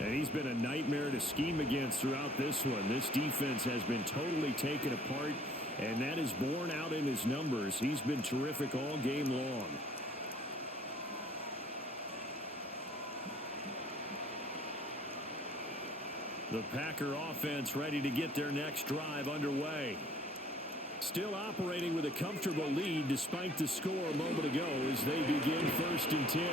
And he's been a nightmare to scheme against throughout this one. This defense has been totally taken apart, and that is borne out in his numbers. He's been terrific all game long. The Packer offense ready to get their next drive underway. Still operating with a comfortable lead despite the score a moment ago as they begin 1st and 10.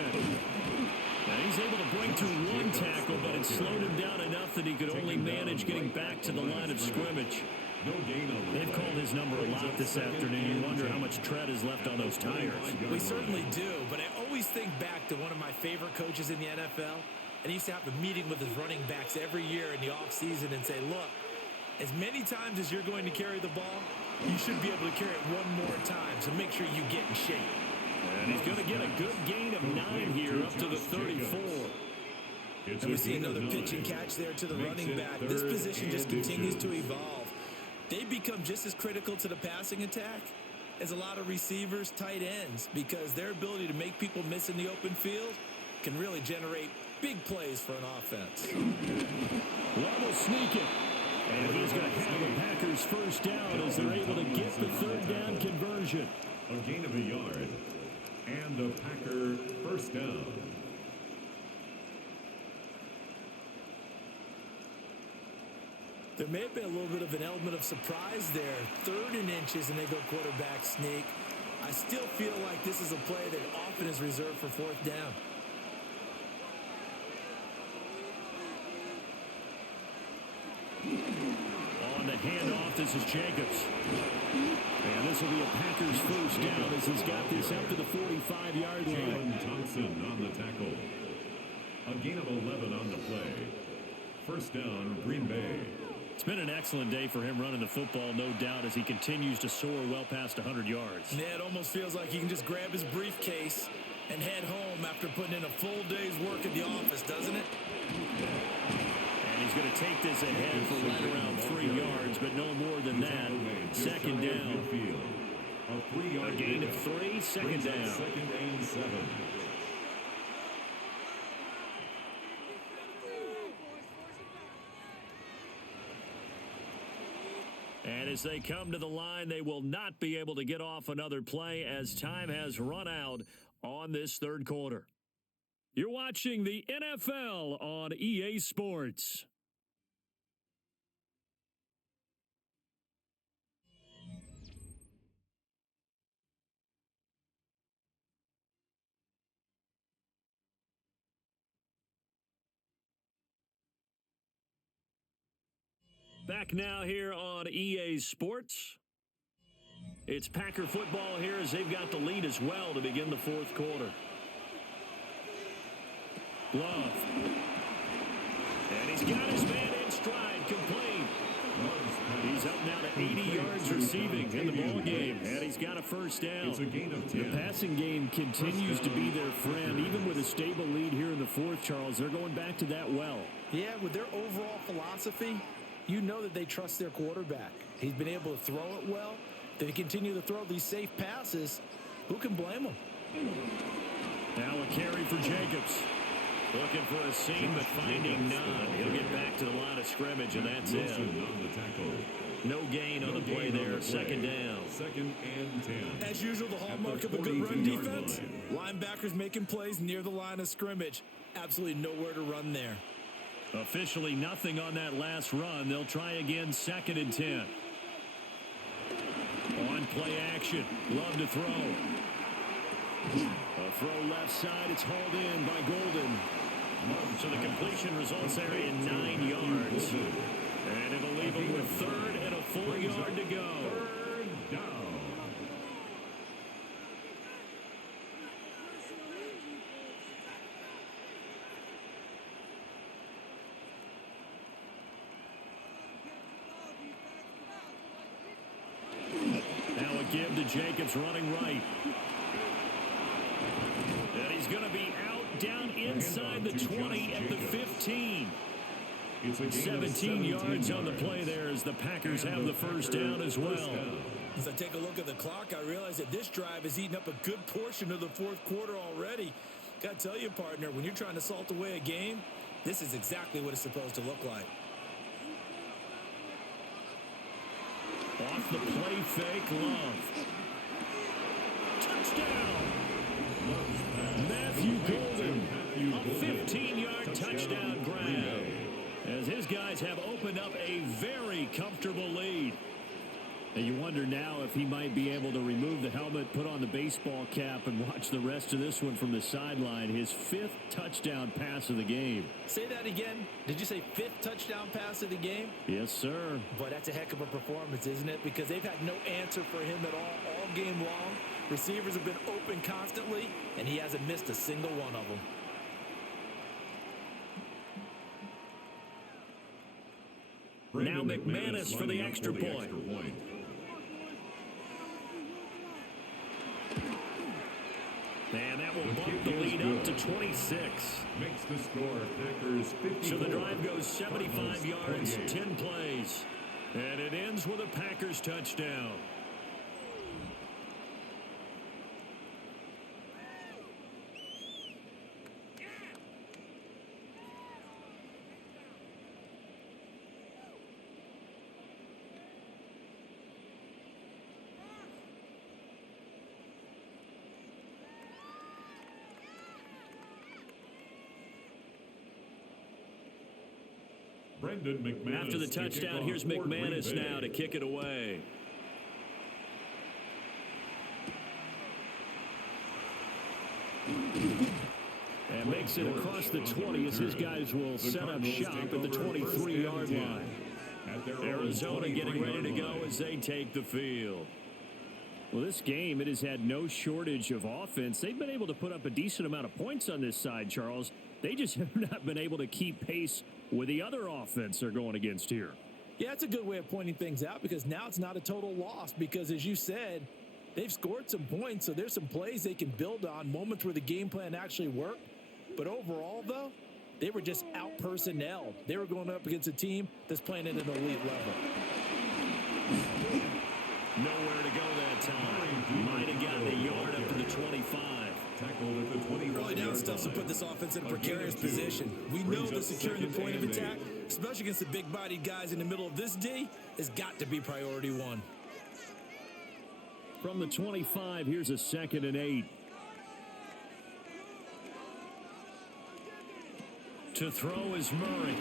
Now he's able to break through one tackle, but it slowed him down enough that he could only manage getting back to the line of scrimmage. They've called his number a lot this afternoon. You wonder how much tread is left on those tires. We certainly do, but I always think back to one of my favorite coaches in the NFL. And he used to have a meeting with his running backs every year in the offseason and say, look, as many times as you're going to carry the ball, you should be able to carry it one more time, so make sure you get in shape. And he's going to get a good gain of 9 here up to the 34. And we see another pitch and catch there to the running back. This position just continues to evolve. They become just as critical to the passing attack as a lot of receivers, tight ends, because their ability to make people miss in the open field can really generate big plays for an offense. Love will sneak it. And he's going to have the Packers first down as they're able to get the 3rd down conversion. A gain of a yard. And a Packer first down. There may have been a little bit of an element of surprise there. 3rd and inches, and they go quarterback sneak. I still feel like this is a play that often is reserved for 4th down. On the handoff, this is Jacobs. And this will be a Packers first down as he's got this up to the 45-yard line. Jalen Thompson on the tackle. A gain of 11 on the play. First down, Green Bay. It's been an excellent day for him running the football, no doubt, as he continues to soar well past 100 yards. Yeah, it almost feels like he can just grab his briefcase and head home after putting in a full day's work at the office, doesn't it? And he's going to take this ahead for right around 3 yards, but no more than that. 2nd down. A 3-yard gain of 3, 2nd down. 2nd and 7. And as they come to the line, they will not be able to get off another play as time has run out on this 3rd quarter. You're watching the NFL on EA Sports. Back now here on EA Sports. It's Packer football here as they've got the lead as well to begin the 4th quarter. Love. And he's got his man in stride, complete. He's up now to 80 yards receiving in the ball game, and he's got a first down. The passing game continues to be their friend, even with a stable lead here in the 4th, Charles. They're going back to that well. Yeah, with their overall philosophy, you know that they trust their quarterback. He's been able to throw it well. They continue to throw these safe passes. Who can blame them? Now a carry for Jacobs. Looking for a seam, but finding none. He'll get back to the line of scrimmage, and that's it. No gain on the play there. 2nd down. 2nd and 10. As usual, the hallmark of a good run defense. Linebackers making plays near the line of scrimmage. Absolutely nowhere to run there. Officially nothing on that last run. They'll try again 2nd and 10. On play action. Love to throw. A throw left side. It's hauled in by Golden. So the completion results there in 9 yards. And it'll leave him with 3rd and a full yard to go. 3rd down. Now a give to Jacobs running right. And he's going to be out down inside the 20 at the 15. 17 yards on the play there as the Packers have the first down as well. As I take a look at the clock, I realize that this drive has eaten up a good portion of the 4th quarter already. Got to tell you, partner, when you're trying to salt away a game, this is exactly what it's supposed to look like. Off the play fake, Love. Touchdown! Matthew Golden, a 15-yard touchdown grab. As his guys have opened up a very comfortable lead. And you wonder now if he might be able to remove the helmet, put on the baseball cap, and watch the rest of this one from the sideline. His 5th touchdown pass of the game. Say that again. Did you say 5th touchdown pass of the game? Yes, sir. Boy, that's a heck of a performance, isn't it? Because they've had no answer for him at all game long. Receivers have been open constantly, and he hasn't missed a single one of them. Now McManus for the extra point. And that will bump the lead up to 26. Makes the score Packers 54. So the drive goes 75 yards, 10 plays. And it ends with a Packers touchdown. After the touchdown, here's McManus now to kick it away. And makes it across the 20 as his guys will set up shop at the 23-yard line. Arizona getting ready to go as they take the field. Well, this game, it has had no shortage of offense. They've been able to put up a decent amount of points on this side, Charles. They just have not been able to keep pace with the other offense they're going against here. Yeah, it's a good way of pointing things out because now it's not a total loss because, as you said, they've scored some points, so there's some plays they can build on, moments where the game plan actually worked. But overall, though, they were just out-personnelled. They were going up against a team that's playing at an elite level. Nowhere to go that time. Might have gotten a yard up to the 25. Tackled at the 25. Early down stuff to put this offense in a precarious position. We know that securing the point of attack, especially against the big-bodied guys in the middle of this D, has got to be priority one. From the 25, here's a 2nd and 8. To throw is Murray.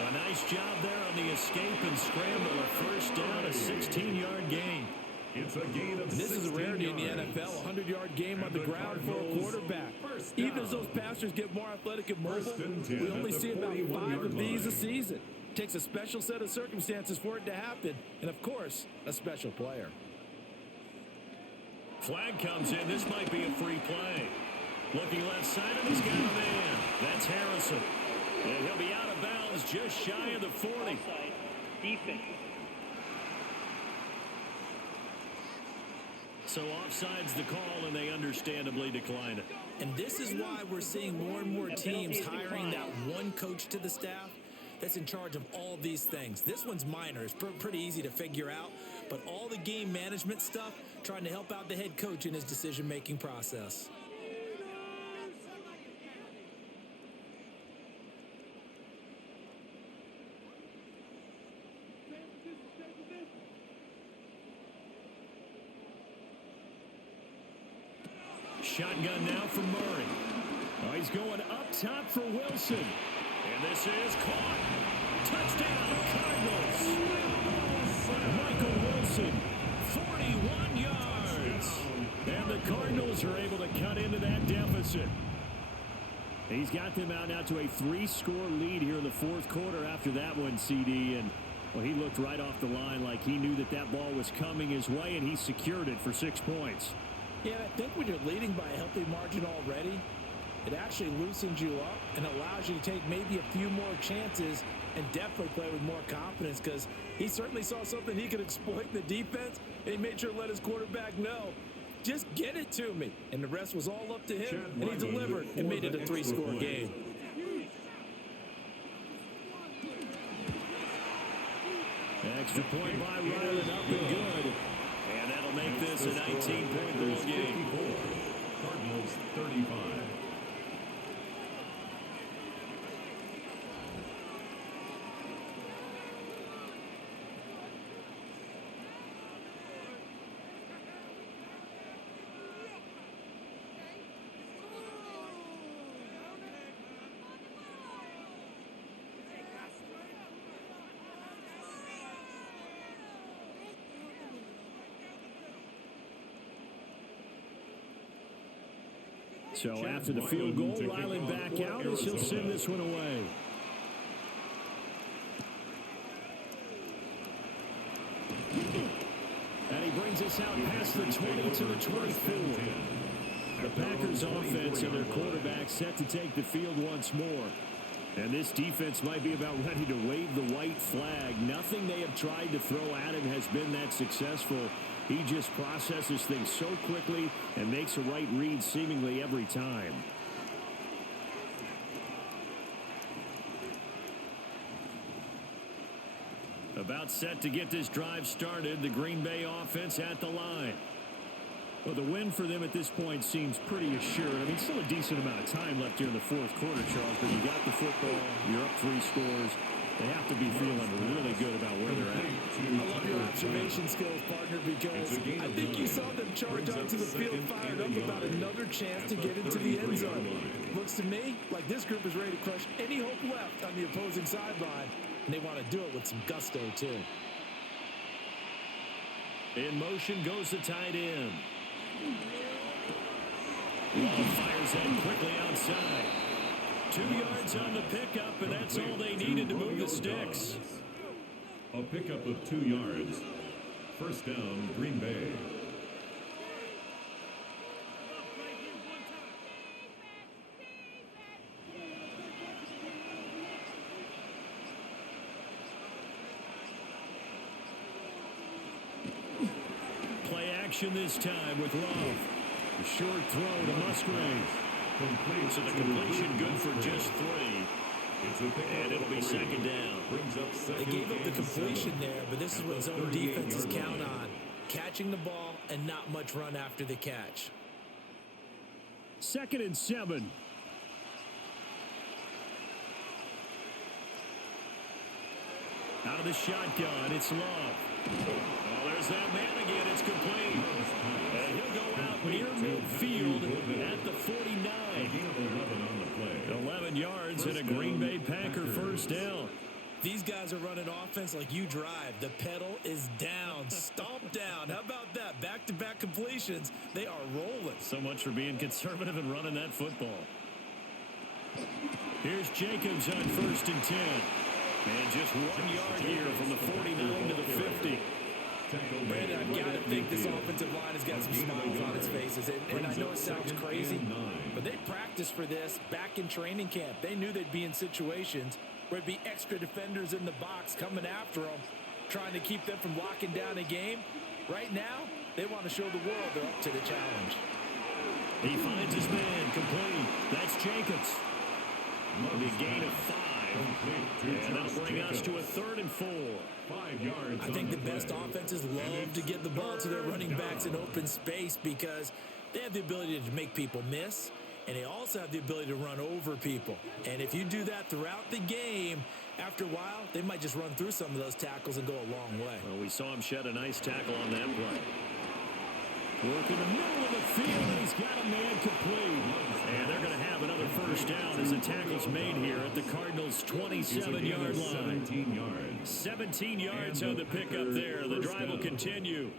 A nice job there on the escape and scramble. A first down, a 16-yard gain. It's a gain of This is a rarity in the yards. NFL, a 100-yard game on the ground for a quarterback. Even as those passers get more athletic and mobile, we only see about 5 of these a season. Takes a special set of circumstances for it to happen, and of course, a special player. Flag comes in. This might be a free play. Looking left side, and he's got a man. That's Harrison. And he'll be out of bounds just shy of the 40. Defense. So offside's the call, and they understandably decline it. And this is why we're seeing more and more teams hiring that one coach to the staff that's in charge of all these things. This one's minor. It's pretty easy to figure out. But all the game management stuff, trying to help out the head coach in his decision-making process. Shotgun now for Murray. Oh, he's going up top for Wilson. And this is caught. Touchdown, Cardinals. Michael Wilson, 41 yards. And the Cardinals are able to cut into that deficit. He's got them out now to a 3-score lead here in the fourth quarter after that one, CD. And, well, he looked right off the line like he knew that that ball was coming his way, and he secured it for 6 points. Yeah, I think when you're leading by a healthy margin already, it actually loosens you up and allows you to take maybe a few more chances and definitely play with more confidence, because he certainly saw something he could exploit in the defense, and he made sure to let his quarterback know, just get it to me. And the rest was all up to him, and he delivered and made it a 3-score game. Extra point by Ryland, up and good. And that'll make this a 19-point ball game. Cardinals 35. So after the field goal, Ryland back out as he'll send this one away. And he brings us out past the 20 to the 24. The Packers offense and their quarterback set to take the field once more. And this defense might be about ready to wave the white flag. Nothing they have tried to throw at him has been that successful. He just processes things so quickly and makes a right read seemingly every time. About set to get this drive started, the Green Bay offense at the line. Well, the win for them at this point seems pretty assured. I mean, still a decent amount of time left here in the fourth quarter, Charles, but you got the football, you're up 3 scores. They have to be feeling really good about where they're at. I love your observation skills, partner, because I think you saw them charge onto the field, fired up about another chance to get into the end zone. Looks to me like this group is ready to crush any hope left on the opposing sideline, and they want to do it with some gusto, too. In motion goes the tight end. Ball fires that quickly outside. 2 yards on the pickup, and that's all they needed to move the sticks. A pickup of 2 yards. First down, Green Bay. Play action this time with Love. A short throw to Musgrave. So the completion good for just 3. And it'll be second down. They gave up the completion there, but this is what zone defenses count on. Catching the ball and not much run after the catch. 2nd and 7. Out of the shotgun, it's Love. Oh, there's that man again. It's complete. And he'll go out near midfield at the 49. 11 yards and a Green Bay Packer first down. These guys are running offense like you drive. The pedal is down, stomp down. How about that? Back-to-back completions. They are rolling. So much for being conservative and running that football. Here's Jacobs on 1st and 10. And just 1 yard here from the 49 to the 50. Brandon, I've got to think this offensive line has got some smiles on its faces. And I know it sounds crazy, but they practiced for this back in training camp. They knew they'd be in situations where it'd be extra defenders in the box coming after them, trying to keep them from locking down a game. Right now, they want to show the world they're up to the challenge. He finds his man complete. That's Jacobs. The gain of 5. And that'll bring us to a 3rd and 4. 5 yards. I think the best offenses love to get the ball to their running backs in open space because they have the ability to make people miss, and they also have the ability to run over people. And if you do that throughout the game, after a while, they might just run through some of those tackles and go a long way. Well, we saw him shed a nice tackle on that play. Working the middle of the field, and he's got a man complete. And they're going to have another first down as the tackle's made here at the Cardinals' 27-yard line. 17 yards. 17 yards on the pickup there. The drive will continue.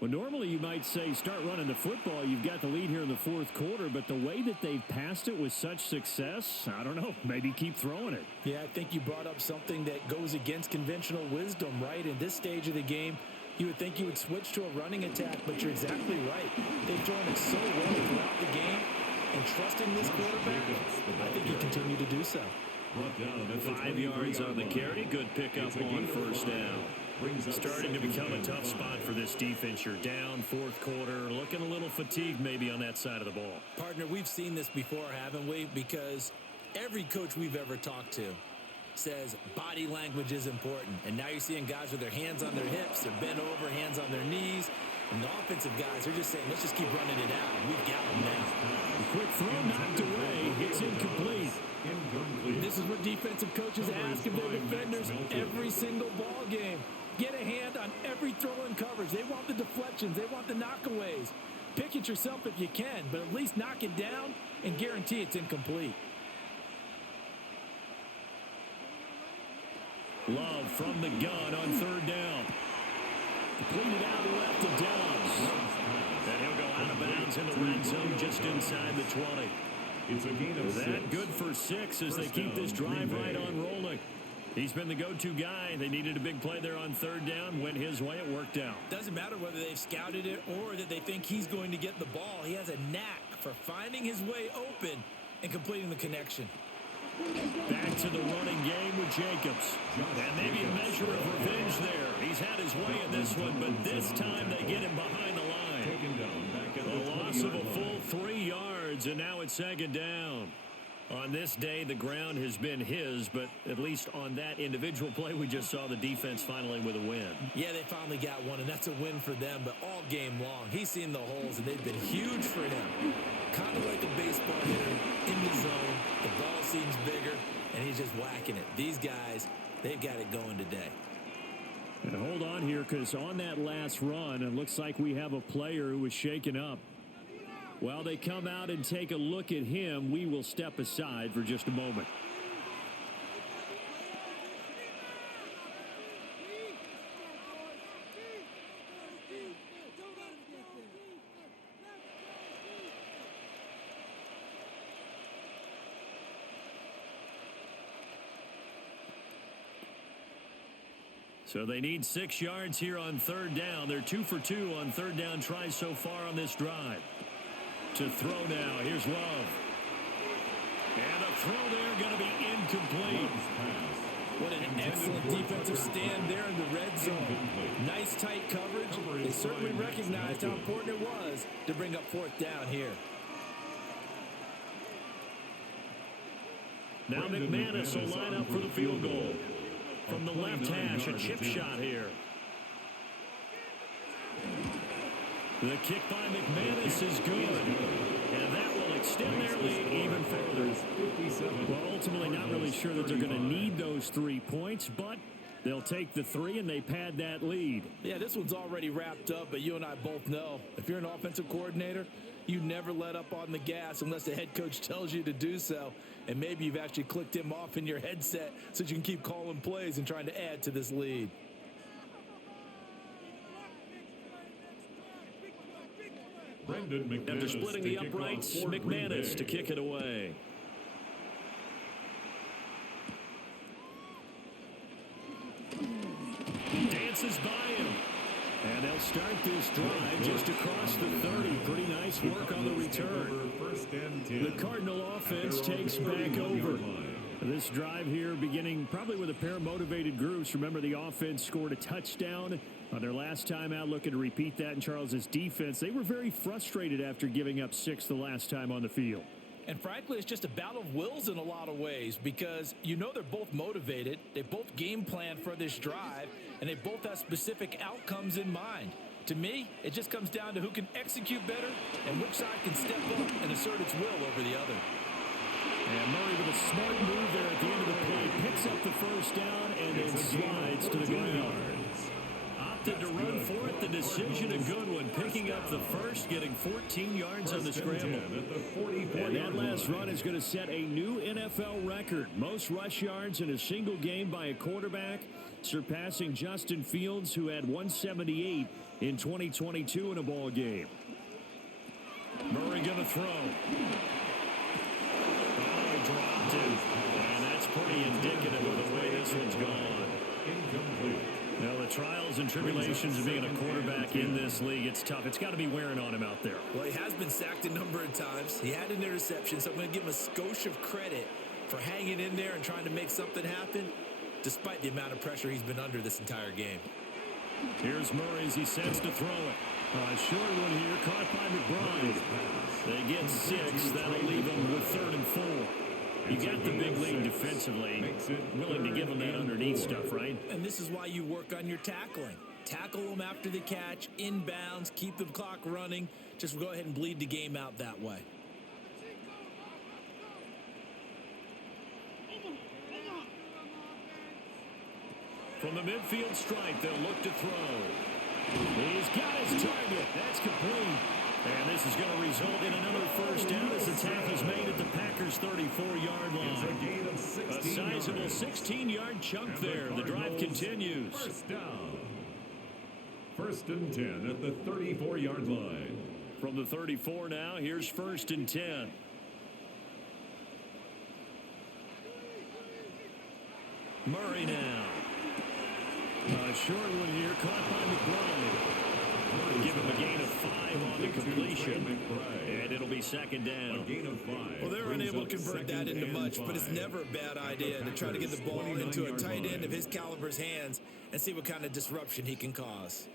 Well, normally you might say start running the football. You've got the lead here in the fourth quarter, but the way that they've passed it with such success, I don't know, maybe keep throwing it. Yeah, I think you brought up something that goes against conventional wisdom, right? In this stage of the game, you would think you would switch to a running attack, but you're exactly right. They've thrown it so well throughout the game, and trusting this quarterback, I think you continue to do so. 5 yards on the carry. Good pickup on first down. Starting to become a tough spot for this defense. You're down fourth quarter, looking a little fatigued maybe on that side of the ball. Partner, we've seen this before, haven't we? Because every coach we've ever talked to says body language is important. And now you're seeing guys with their hands on their hips, they're bent over, hands on their knees. And the offensive guys are just saying, let's just keep running it out. We've got them now. The quick throw knocked away. It's incomplete. This is what defensive coaches ask of their defenders every single ball game. Get a hand on every throw in coverage. They want the deflections. They want the knockaways. Pick it yourself if you can, but at least knock it down and guarantee it's incomplete. Love from the gun on third down. Completed out left to Dobbs. And he'll go out of bounds in the red zone just inside the 20. It's a gain of 6. That good for 6 as they keep this drive right on rolling. He's been the go-to guy. They needed a big play there on third down. Went his way. It worked out. Doesn't matter whether they've scouted it or that they think he's going to get the ball. He has a knack for finding his way open and completing the connection. Back to the running game with Jacobs. And maybe a measure of revenge there. He's had his way in this one, but this time they get him behind the line. A loss of a full 3 yards, and now it's second down. On this day, the ground has been his, but at least on that individual play, we just saw the defense finally with a win. Yeah, they finally got one, and that's a win for them, but all game long, he's seen the holes, and they've been huge for him. Kind of like a baseball hitter in the zone. The ball seems bigger, and he's just whacking it. These guys, they've got it going today. And hold on here, because on that last run, it looks like we have a player who was shaken up. While they come out and take a look at him, we will step aside for just a moment. So they need 6 yards here on third down. They're 2 for 2 on third down tries so far on this drive. To throw now. Here's Love. And a throw there going to be incomplete. What an excellent defensive stand there in the red zone. Nice tight coverage. They certainly recognized how important it was to bring up fourth down here. Now McManus will line up for the field goal. From the left hash, a chip shot here. The kick by McManus is good. And that will extend their lead even further. Well, ultimately not really sure that they're going to need those 3 points, but they'll take the 3 and they pad that lead. Yeah, this one's already wrapped up, but you and I both know if you're an offensive coordinator, you never let up on the gas unless the head coach tells you to do so. And maybe you've actually clicked him off in your headset so you can keep calling plays and trying to add to this lead. After splitting the uprights, McManus to kick it away. Dances by him. And they'll start this drive just across the 30. Pretty nice work on the return. The Cardinal offense takes back over. This drive here beginning probably with a pair of motivated groups. Remember, the offense scored a touchdown on their last time out, looking to repeat that in Charles's defense. They were very frustrated after giving up 6 the last time on the field. And frankly, it's just a battle of wills in a lot of ways because you know they're both motivated. They both game plan for this drive, and they both have specific outcomes in mind. To me, it just comes down to who can execute better and which side can step up and assert its will over the other. And Murray with a smart move there at the end of the play. Picks up the first down and then slides to the ground. Opted to run for it. The decision a good one. Picking up the first, getting 14 yards on the scramble. And that last run is going to set a new NFL record. Most rush yards in a single game by a quarterback, surpassing Justin Fields, who had 178 in 2022 in a ball game. Murray going to throw. Dropped it. And that's pretty indicative of the way this one's gone. Incomplete. Now, the trials and tribulations of being a quarterback in this league, it's tough. It's got to be wearing on him out there. Well, he has been sacked a number of times. He had an interception, so I'm going to give him a skosh of credit for hanging in there and trying to make something happen, despite the amount of pressure he's been under this entire game. Here's Murray as he sets to throw it. Short one here, caught by McBride. They get 6. That'll leave them with 3rd and 4. You got the big lead defensively, willing to give them that underneath stuff, right? And this is why you work on your tackling. Tackle them after the catch, inbounds, keep the clock running. Just go ahead and bleed the game out that way. From the midfield stripe, they'll look to throw. He's got his target. That's complete. And this is going to result in another first down as the tackle's made at the Packers' 34-yard line. A sizable 16-yard chunk there. The drive continues. First down. 1st and 10 at the 34-yard line. From the 34 now, here's 1st and 10. Murray now. A short one here, caught by McBride. Give him a gain of 5 on the completion. And it'll be 2nd down. A gain of 5. Well, they're unable to convert that into much, but it's never a bad idea to try to get the ball into a tight end of his caliber's hands and see what kind of disruption he can cause.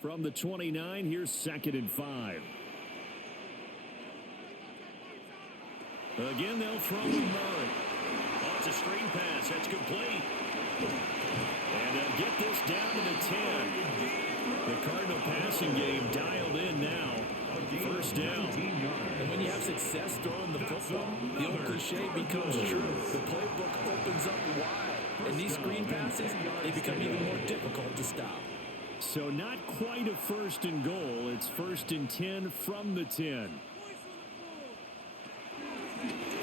From the 29, here's 2nd and 5. Again, they'll throw with Murray. Oh, it's a screen pass. That's complete. And they'll get this down to the 10. The Cardinal passing game dialed in now. 1st down. And when you have success throwing the football, the old cliche becomes true. The playbook opens up wide. And these screen passes, they become even more difficult to stop. So not quite a 1st and goal. It's 1st and 10 from the 10.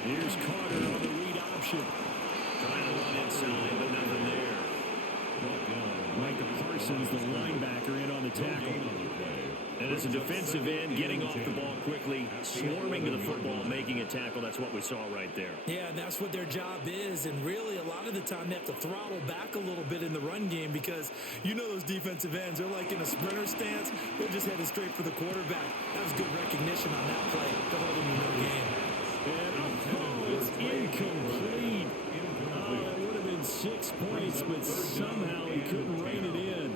Here's Carter on the read option. Trying to run inside, but nothing there. Micah Parsons, the linebacker, in on the tackle. And as a defensive end, getting off the ball quickly, swarming to the football, making a tackle. That's what we saw right there. Yeah, and that's what their job is. And really, a lot of the time, they have to throttle back a little bit in the run game because you know those defensive ends, they're like in a sprinter stance. They're just headed straight for the quarterback. That was good recognition on that play to hold him in the game. And it's incomplete. It would have been 6 points, but somehow he couldn't rein it in.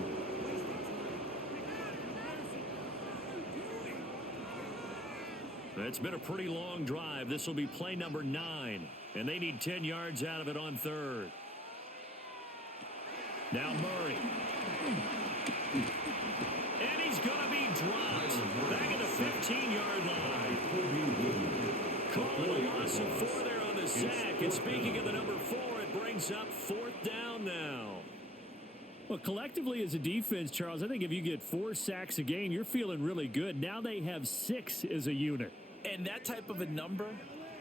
It's been a pretty long drive. This will be play number 9, and they need 10 yards out of it on 3rd. Now Murray. And he's going to be dropped. Back at the 15-yard line. Call a loss of 4 there on the sack. And speaking of the number 4, it brings up 4th down now. Well, collectively as a defense, Charles, I think if you get 4 sacks a game, you're feeling really good. Now they have 6 as a unit. And that type of a number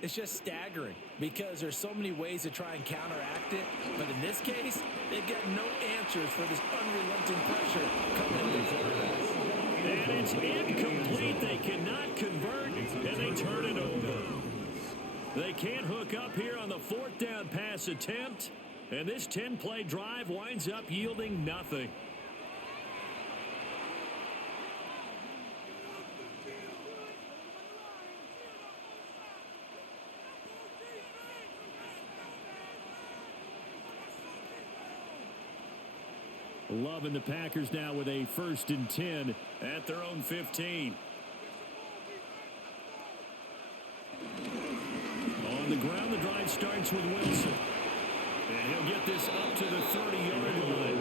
is just staggering because there's so many ways to try and counteract it. But in this case, they've got no answers for this unrelenting pressure coming in the quarterback. And it's incomplete. They cannot convert, and they turn it over. They can't hook up here on the 4th down pass attempt. And this 10-play drive winds up yielding nothing. Loving the Packers now with a 1st and 10 at their own 15. On the ground, the drive starts with Wilson. And he'll get this up to the 30-yard line.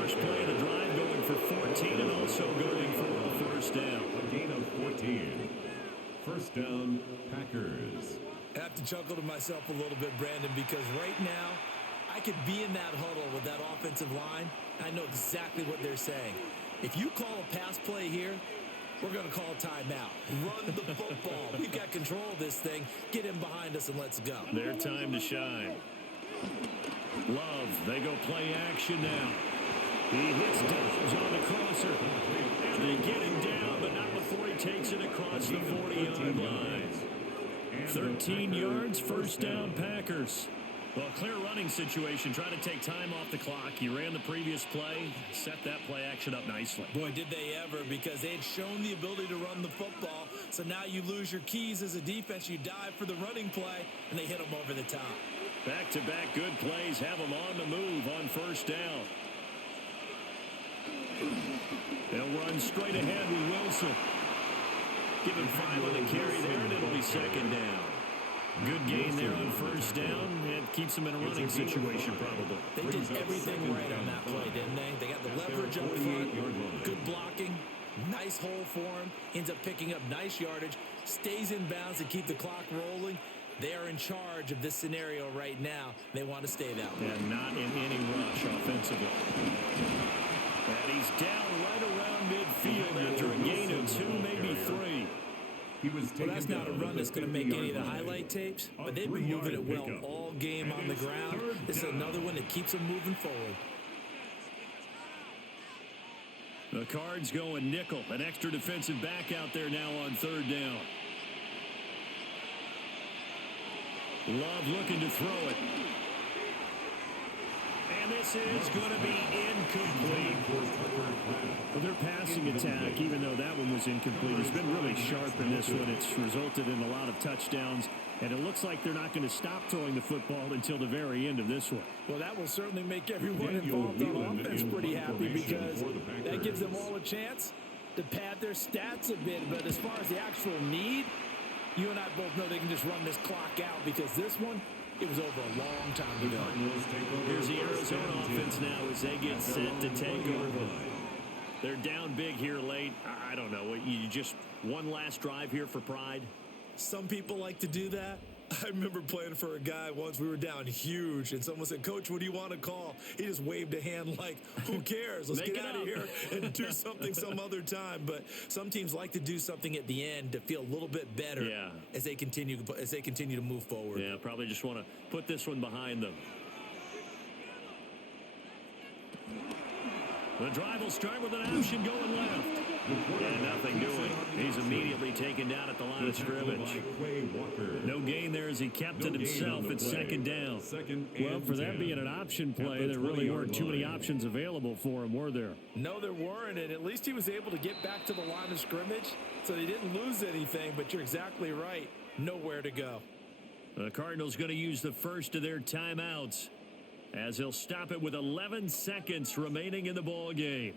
First play of the drive going for 14 and also going for a 1st down. A gain of 14. 1st down, Packers. I have to chuckle to myself a little bit, Brandon, because right now I could be in that huddle with that offensive line. I know exactly what they're saying. If you call a pass play here, we're going to call a timeout. Run the football. We've got control of this thing. Get him behind us and let's go. Their time to shine. Love, they go play action now. He hits Dobbs on the crosser. And they get him down, but not before he takes it across the 40-yard line. 13 yards, first down, Packers. Well, clear running situation, trying to take time off the clock. He ran the previous play, set that play action up nicely. Boy, did they ever, because they had shown the ability to run the football. So now you lose your keys as a defense. You dive for the running play, and they hit them over the top. Back-to-back good plays have them on the move on first down. They'll run straight ahead with Wilson. Give him 5 on the carry there, and it'll be second down. Good gain there on first down. It keeps them in a running situation, probably. They did everything right on that play, didn't they? They got the leverage up front, good blocking, nice hole for him, ends up picking up nice yardage, stays in bounds to keep the clock rolling. They are in charge of this scenario right now. They want to stay that way. And not in any rush offensively. And he's down right around midfield after a gain of 2, maybe 3. Well, that's not a run that's going to make any of the highlight tapes, but they've been moving it well all game on the ground. This is another one that keeps them moving forward. The Cards going nickel. An extra defensive back out there now on third down. Love looking to throw it. And this is going to be incomplete. Well, their passing attack, even though that one was incomplete, has been really sharp in this one. It's resulted in a lot of touchdowns, and it looks like they're not going to stop throwing the football until the very end of this one. Well, that will certainly make everyone involved on offense pretty happy, because that gives them all a chance to pad their stats a bit. But as far as the actual need, you and I both know they can just run this clock out, because this one, it was over a long time ago. Here's the Arizona offense now as they get set to take over. They're down big here late. I don't know. You just one last drive here for pride? Some people like to do that. I remember playing for a guy once. We were down huge, and someone said, "Coach, what do you want to call?" He just waved a hand like, "Who cares? Let's get out of here and do something some other time." But some teams like to do something at the end to feel a little bit better as they continue to move forward. Yeah, probably just want to put this one behind them. The drive will start with an option going left. And nothing doing. He's immediately taken down at the line of scrimmage. No gain there as he kept it himself at second down. Well, for that being an option play, there really weren't too many options available for him, were there? No, there weren't, and at least he was able to get back to the line of scrimmage, so they didn't lose anything, but you're exactly right. Nowhere to go. The Cardinals going to use the first of their timeouts, as he'll stop it with 11 seconds remaining in the ball game.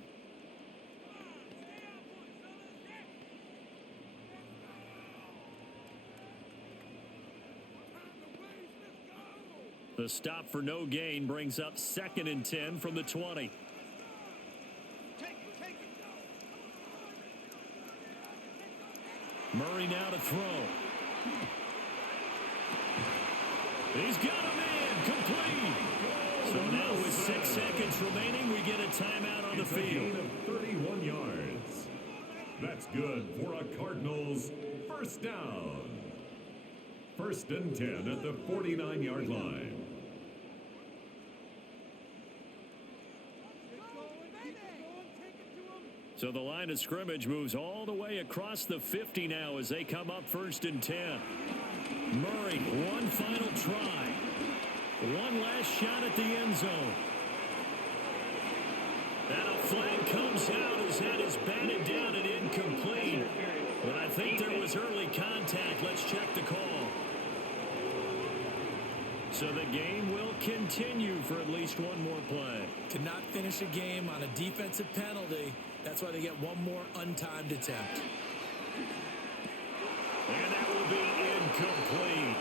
The stop for no gain brings up 2nd and 10 from the 20. Murray now to throw. He's got him in, complete. So now with 6 seconds remaining, we get a timeout on the field. Of 31 yards. That's good for a Cardinals first down. 1st and 10 at the 49-yard line. So the line of scrimmage moves all the way across the 50 now as they come up 1st and 10. Murray, one final try. One last shot at the end zone. And a flag comes out as that is batted down and incomplete. But I think there was early contact. Let's check the call. So the game will continue for at least one more play. Cannot finish a game on a defensive penalty. That's why they get one more untimed attempt. And that will be incomplete.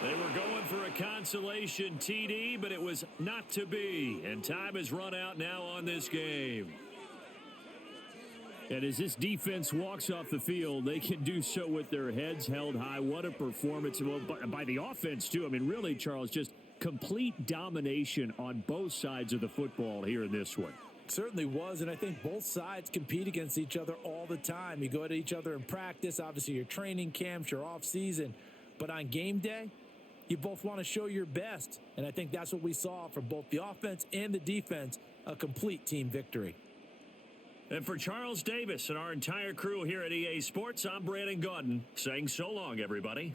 They were going for a consolation TD, but it was not to be. And time has run out now on this game. And as this defense walks off the field, they can do so with their heads held high. What a performance. Well, by the offense, too. I mean, really, Charles, just complete domination on both sides of the football here in this one. Certainly was, and I think both sides compete against each other all the time. You go at each other in practice, obviously your training camps, your off-season. But on game day, you both want to show your best. And I think that's what we saw from both the offense and the defense, a complete team victory. And for Charles Davis and our entire crew here at EA Sports, I'm Brandon Gaudin saying so long, everybody.